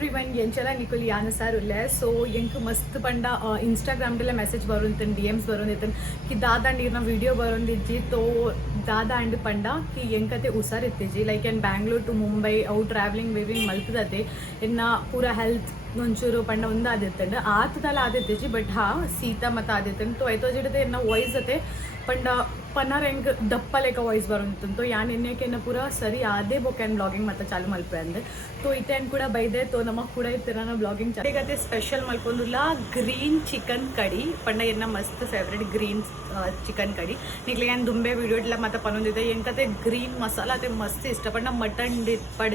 Everyone यांच्याला Nicol यानुसार उरले सो rank मस्त पंडा इंस्टाग्रामला मेसेज बरून DMs बरून येतन की दादा अंड इरना वीडियो बरून दिज्जी तो दादा अंड पंडा कि यांक ते उसार इत्तेजी like in Bangalore to Mumbai अವು ट्रैवलिंग वेविंग मल्तदते इನ್ನ पूरा हेल्थ ಒಂಚೂರು ಪಂಡ ಒಂದು ಆದಿತ್ತಂಡ ಆತದಲ್ಲ ಆದಿತ್ತೇಜಿ ಬಟ್ ಹಾ ಸೀತಾ ಮತ್ತು ಆದಿತ್ತಂಡ तो ऐतो जिडते इನ್ನ वॉइस अते पंड पनार हेंग दप्पा लेक वॉइस बरोंतो यान इन्नेके पूरा सरी आदे बोकेन ब्लॉगिंग मत चालू मल्पे अंदे तो इते ಕೂಡ ಬೈದೆ तो नमक ಕೂಡ इतना ब्लॉगिंग चालू स्पेशल मल्कोंदुला ग्रीन चिकन कड़ी पंड इನ್ನ मस्त फेवरेट ग्रीन चिकन कड़ी निकले यान दुंबे वीडियो इट्ला मत पनोंदिदे ಎಂಕತೆ ग्रीन मसाला ते मस्त इष्ट पंड मटन डिप्पड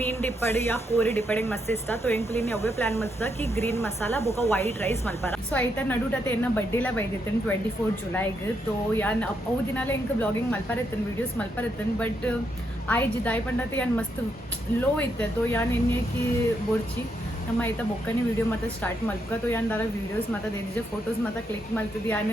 मीन डिप्पड या कोरी डिप्पड मस्त इष्ट तो ಎಂಕ್ಲಿನಿ ಅವೇ ಪ್ಲಾನ್ ಮಾಡ್ತದ कि ग्रीन मसाला बोक ವೈಟ್ ರೈಸ್ ಮಲ್ಪಾರ ಸೊ ಐತ ನಡುಟತೆ ಎನ್ನ ಬಡ್ಡಿಲ ಬೈದಿತ್ತನ್ 24 ಜುಲೈಗೆ तो यान अವು ದಿನಾಲೆ ಎಂಕ ಬ್ಲಾಗಿಂಗ್ ಮಲ್ಪಾರೆತ್ತನ್ ವಿಡಿಯೋಸ್ ಮಲ್ಪಾರೆತ್ತನ್ ಬಟ್ आई जिदाई पंडते यान मस्त लो इत्ते तो यान इन्ने की बोर्ची ನಮ್ಮ ಐತ ಬೊಕ್ಕನೆ ವಿಡಿಯೋ ಮತ್ತೆ ಸ್ಟಾರ್ಟ್ ಮಲ್ಕ तो यान दारा वीडियोस ಮತ್ತೆ देनिजे फोटोस ಮತ್ತೆ क्लिक मल्तदी यान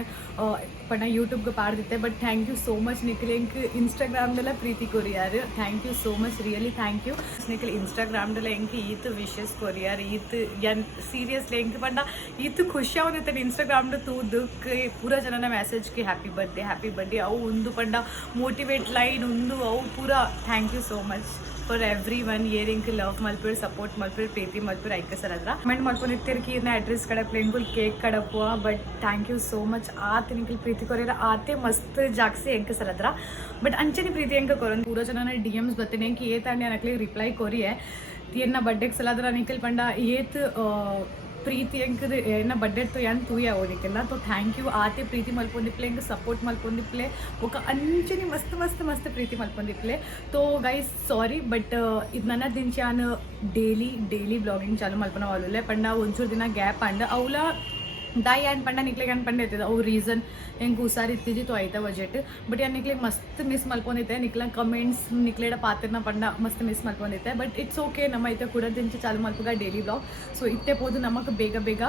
पण यूट्यूब ಗೆ पारदिते but thank you so much निकलेंक इंस्टाग्राम दला प्रीति कोरियार thank you so much really thank you निकल इंस्टाग्राम दला ಎಂಕ ಈತ್ ವಿಶಸ್ कोरियार ಈತ್ यान सीरियसली ಎಂಕ पंडा ಈತ್ ಖುಷಿ आवते इंस्टाग्राम द तू दुख पूरा जनನ ಮೆಸೇಜ್ की हैप्पी बर्थडे अವು ಒಂದು पंडा मोटिवेट लाइन ಒಂದು अವು पूरा thank you so much for everyone इयरिंग लव मल्पर सपोर्ट मल्पर प्रीति मल्पर ऐक सर कमेंट मल्कोनिर्की एड्रेस कड़ प्लेंकुल केक कड़पुआ but thank you so much आते निकल प्रीति कोरियर आते मस्त जागसे ಎಂಕ सर बट अंचनी प्रीति ಎಂಕ कोरन पूरा जना DMs बतने कि ये ताने नकली रिप्लाई कोरी है तीरना बर्थडे सलादरा निकल पंडा येत प्रीति ಎಂಕ एना बर्थडे तो यान तू या ओनिकला तो थैंक यू आते प्रीति मल्पोंदिप्ले ಎಂಕ सपोर्ट मल्पोंदिप्ले ఒక अंचनी मस्त मस्त मस्त प्रीति मल्पोंदिप्ले तो गाइस सॉरी बट ಇದು ನನ್ನ ದಿನಚಾನ डेली ब्लॉगिंग चालू मल्पना वालोले पंडा ಒಂಚೂರು ದಿನ ಗ್ಯಾಪ್ ಅಂಡ ಅವला दाई यान पंडा निकले यान पंडा येते अವು रीजन ಹೆಂಗೆ ಹುಷಾರು ಇತ್ತೀಜಿ तो ಆಯ್ತಾ ಬಜೆಟ್ ಬಟ್ ಯಾನ್ ನಿಕ್ಲೆ ಮಸ್ತ್ ಮಿಸ್ ಮಲ್ಕೊಂಡಿದ್ದೆ ನಿಕ್ಲ ಕಮೆಂಟ್ಸ್ ನಿಕ್ಲೆಡ ಪಾತ್ರನ पंडा मस्त ಮಿಸ್ ಮಲ್ಕೊಂಡಿದ್ದೆ ಬಟ್ ಇಟ್ಸ್ ಓಕೆ ನಮ್ಮ ಐತೆ ಕೂಡ ದಿನ ಚಾಲು ಮಲ್ಪಗ ಡೈಲಿ ಬ್ಲಾಗ್ ಸೊ ಇತ್ತೆ ಪೋದು ನಮಕ್ ಬೇಗ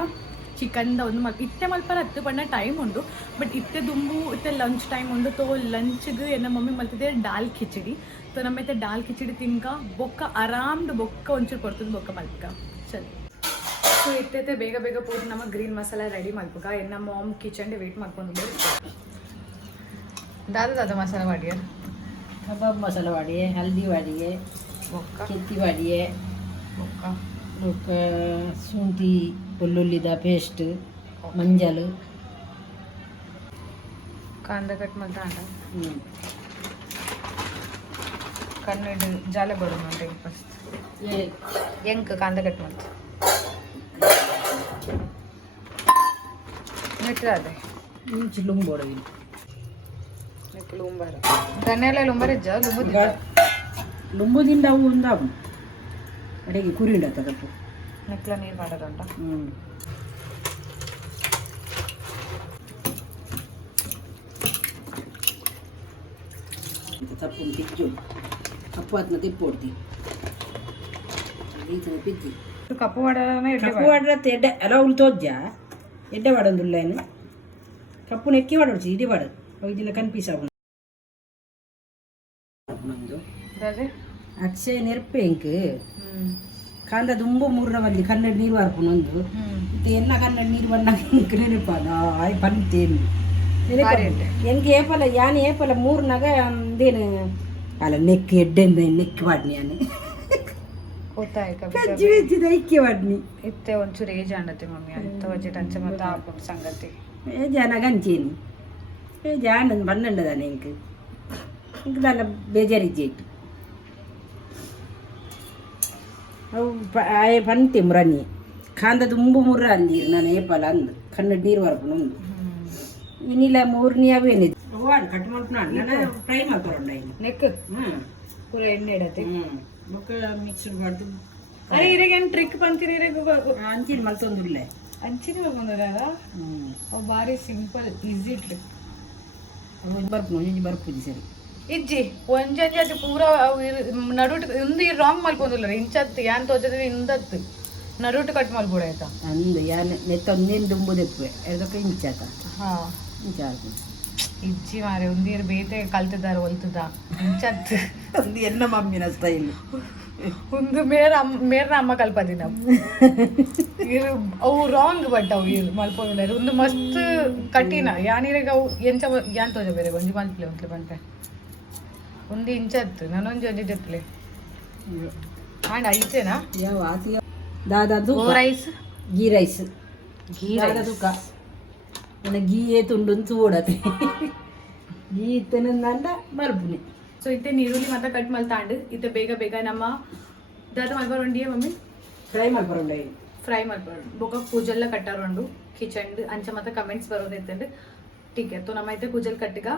ಚಿಕನ್ದ ಒಂದು ಇತ್ತೆ ಮಲ್ಪರ ಹತ್ತು ಪಂಡ ಟೈಮ್ ಉಂಡು ಬಟ್ ಇತ್ತೆ ದುಂಬು ಇತ್ತೆ ಲಂಚ್ ಟೈಮ್ ಉಂಡು तो ಲಂಚ್ಗೆ ಎನ್ನ ಮಮ್ಮಿ ಮಲ್ತಿದ್ದೆ ದಾಲ್ ಖಿಚಡಿ तो ನಮ್ಮೈತೆ ದಾಲ್ ಖಿಚಡಿ ತಿನ್ಕ ಬೊಕ್ಕ ಆರಾಮ್ದು ಬೊಕ್ಕ ಒಂಚೂರು ಕೊಡ್ತದೆ ಬೊಕ್ಕ ಮಲ್ಪಕ ಚಲ್ ಸೊ ಇತ್ತೈತೆ ಬೇಗ ಪೂರ್ತಿ ನಮ್ಮ ಗ್ರೀನ್ ಮಸಾಲ ರೆಡಿ ಮಾಡ್ಬೇಕ ಎನ್ನ ಮಾಮ್ ಕಿಚನ್ ವೇಟ್ ಮಾಡ್ಕೊಂಡು दादा मसाला वाडिये कबाब मसाला वाडिये हल्दी वाडिये ಕೆತ್ತಿ वाडिये ಶುಂಠಿ ಬೆಳ್ಳುಳ್ಳಿದ ಪೇಸ್ಟ್ ಮಂಜಲ್ कांदा कट ಮಾಡ್ತಾ ಅಂಡ ಕನ್ನಡ ಜಾಲ ಬರೋಣ ಅಂತ ಫಸ್ಟ್ ಎಂಕ ಕಾಂदा ಕಟ್ ಮಾಡ್ತಾ ನೆಟ್ರಾದೆ ಇಂಚು ಲುಂಬೋಡವಿ ಲುಂಬರ ಧನ್ಯಲ್ಲ ಲುಂಬರಿಜ್ಜ ಲುಂಬುದಿಂದ ಅವು ಒಂದಾವು ಅಡಿಗೆ ಕುರಿಡ ತಗಪ್ಪು ನೆಕ್ಲ ನೀರು ಮಾಡೋದಂಟ ತಪ್ಪು ತಿಕ್ಕು ಕಪ್ಪು ಅದನ್ನ ತಿಪ್ಪೋಡ್ತಿ ಪಿತ್ತಿ ಕಪ್ಪು వాడరతే ఎడ్డ ఎలా ఉల్తోజ్జా ఎడ్డ వాడందుల్లేను కప్పును ఎక్కి వాడొచ్చు ఇది వాడు ఇది కనిపిసావు ಅಕ್ಷಯ ನೆರಪೇಂಕ್ ಕಾಂದ ದುಂಬು ಮೂರರ ಬಲ್ಲಿ ಕನ್ನಡ ನೀರು ಹಾರ್ಕೊಂಡೊಂದು ಮತ್ತೆ ಎಲ್ಲ ಕನ್ನಡ ನೀರು ಬಂದಾಗ ನೆನಪಾದ ಆಯ್ ಬಂತೇನು ಎಂಗೆ ಏಪಲ ಯಾನ್ ಏಪಲ ಮೂರ್ನಾಗ ಅಂದೇನು ಅಲ್ಲ ನೆಕ್ ಎಡ್ಡೆಂದ ನೆಕ್ ವಾಡ್ನಿ ಯಾನೆ होता है कभी कज्जी वेज्जी दೈಕ್ಯ वाडनी इत्ते ಒಂಚೂರು ಏಜ್ ಆಂಡತೆ ಮಮ್ಮಿ ಅಂತ ವಜೆಟ್ ಅಂಚ ಮತ ಆಪುಂಡು ಸಂಗತಿ ए जाना गंचेनी ए जान बन्नंडदाने इंक इंक दाला बेजारिजेट अವು ಆಯ ಬಂತೆ ಮುರನಿ ಕಾಂದ ದುಂಬು ಮುರ್ರ ಅಂದಿ ನಾನು ಏಪಲ ಅಂದ ಕನ್ನಡ ನೀರು ಬರ್ಕೊಂಡು ಇನ್ನಿಲ್ಲ ಮೂರನೇ ಅವೇನೆ ವಾಡ್ ಕಟ್ ಮಾಡ್ಕೊಂಡು ನಾನು ಫ್ರೈ ಮಾಡ್ಕೊಂಡೆ ನೆಕ್ ಪೂರ ಎಣ್ಣೆ ಇಡತ್ತೆ ಮುಕ್ಕ ಮಿಕ್ಸ್ ಮಾಡ್ದು ಅರೆ ಇರೆಗೆ ಏನು ಟ್ರಿಕ್ ಬಂತಿರಿ ಇರೆಗೆ ಅಂಚಿನ ಮಲ್ತೊಂದುಲ್ಲೆ ಅಂಚಿನ ಬಂದದ ಅವು ಬಾರಿ ಸಿಂಪಲ್ ಈಸಿ ಟ್ರಿಕ್ ಬರ್ಪುಜಿ ಸರಿ ಇಜ್ಜಿ ಒಂಜಂಜಿ ಅದು ಪೂರ ನಡುಟ್ ಇಂದು ಈ ರಾಂಗ್ ಮಲ್ಕೊಂದಿಲ್ಲ ಇಂಚತ್ತು ಯಾನ್ ತೋಚದ ಇಂದತ್ತು ನಡುಟ್ ಕಟ್ ಮಲ್ಬೋಡ ಆಯ್ತಾ ಅಂದು ಯಾನ್ ನೆತ್ತ ಒಂದೇನು ದುಂಬು ದೆಪ್ಪುವೆ ಅದಕ್ಕೆ ಇಂಚಾತ ಹಾಂ ಇಂಚಾರ್ದು ಇಜ್ಜಿ ಮಾರೆ ಒಂದೀರು ಬೇತೆ ಕಲ್ತಿದ್ದಾರೆ ಹೊಲ್ತದ ಇಂಚತ್ತು ಒಂದು ಎನ್ನ ಮಮ್ಮಿನ ಸ್ಟೈಲ್ ಒಂದು ಮೇರ್ನ ಅಮ್ಮ ಕಲ್ಪದಿ ನಾವು ಇರು ಅವು ರಾಂಗ್ ಬಟ್ ಅವು ಇರು ಮಲ್ಪೊಂದಿಲ್ಲ ಒಂದು ಮಸ್ತ್ ಕಠಿಣ ಯಾನಿರೆಗ ಅವು ಎಂಚ ಯಾನ್ ತೋಜ ಬೇರೆ ಒಂಜಿ ಮಲ್ಪಲೆ ಒಂತ್ಲೆ ಬಂತೆ ಒಂದು ಇಂಚತ್ತು ನಾನೊಂಜಿ ಒಂಜಿ ಜೆತ್ಲೆ ಆಂಡ್ ಐತೆನಾ ಯಾವ ಆತಿ ದಾದಾದು ರೈಸ್ ಗೀ ರೈಸ್ ಗೀ ದಾದಾದುಕ ನನ್ನ ಗೀಯೇ ತುಂಡು ತೂಡತೆ ಗೀ ಇತ್ತನಂದ ಮಲ್ಪುನೆ ಸೊ ಇತ್ತೆ ನೀರುಳ್ಳಿ ಮಾತ್ರ ಕಟ್ ಮಲ್ತಾಂಡು ಇತ್ತೆ ಬೇಗ ಬೇಗ ನಮ್ಮ ದಾದ ಮಲ್ಪರೊಂಡಿಯೇ ಮಮ್ಮಿ ಫ್ರೈ ಮಾಡ್ಬಾರ ಫ್ರೈ ಮಾಡ್ಬಾರ್ದು ಬೊಕ್ಕ ಕೂಜೆಲ್ಲ ಕಟ್ಟಾರೊಂಡು ಕಿಚನ್ ಅಂಚ ಮತ್ತೆ ಕಮೆಂಟ್ಸ್ ಬರೋದೈತೆ ಟೀಕೆ ತೋ ನಮ್ಮ ಐತೆ ಕೂಜಲ್ ಕಟ್ಟಿಗ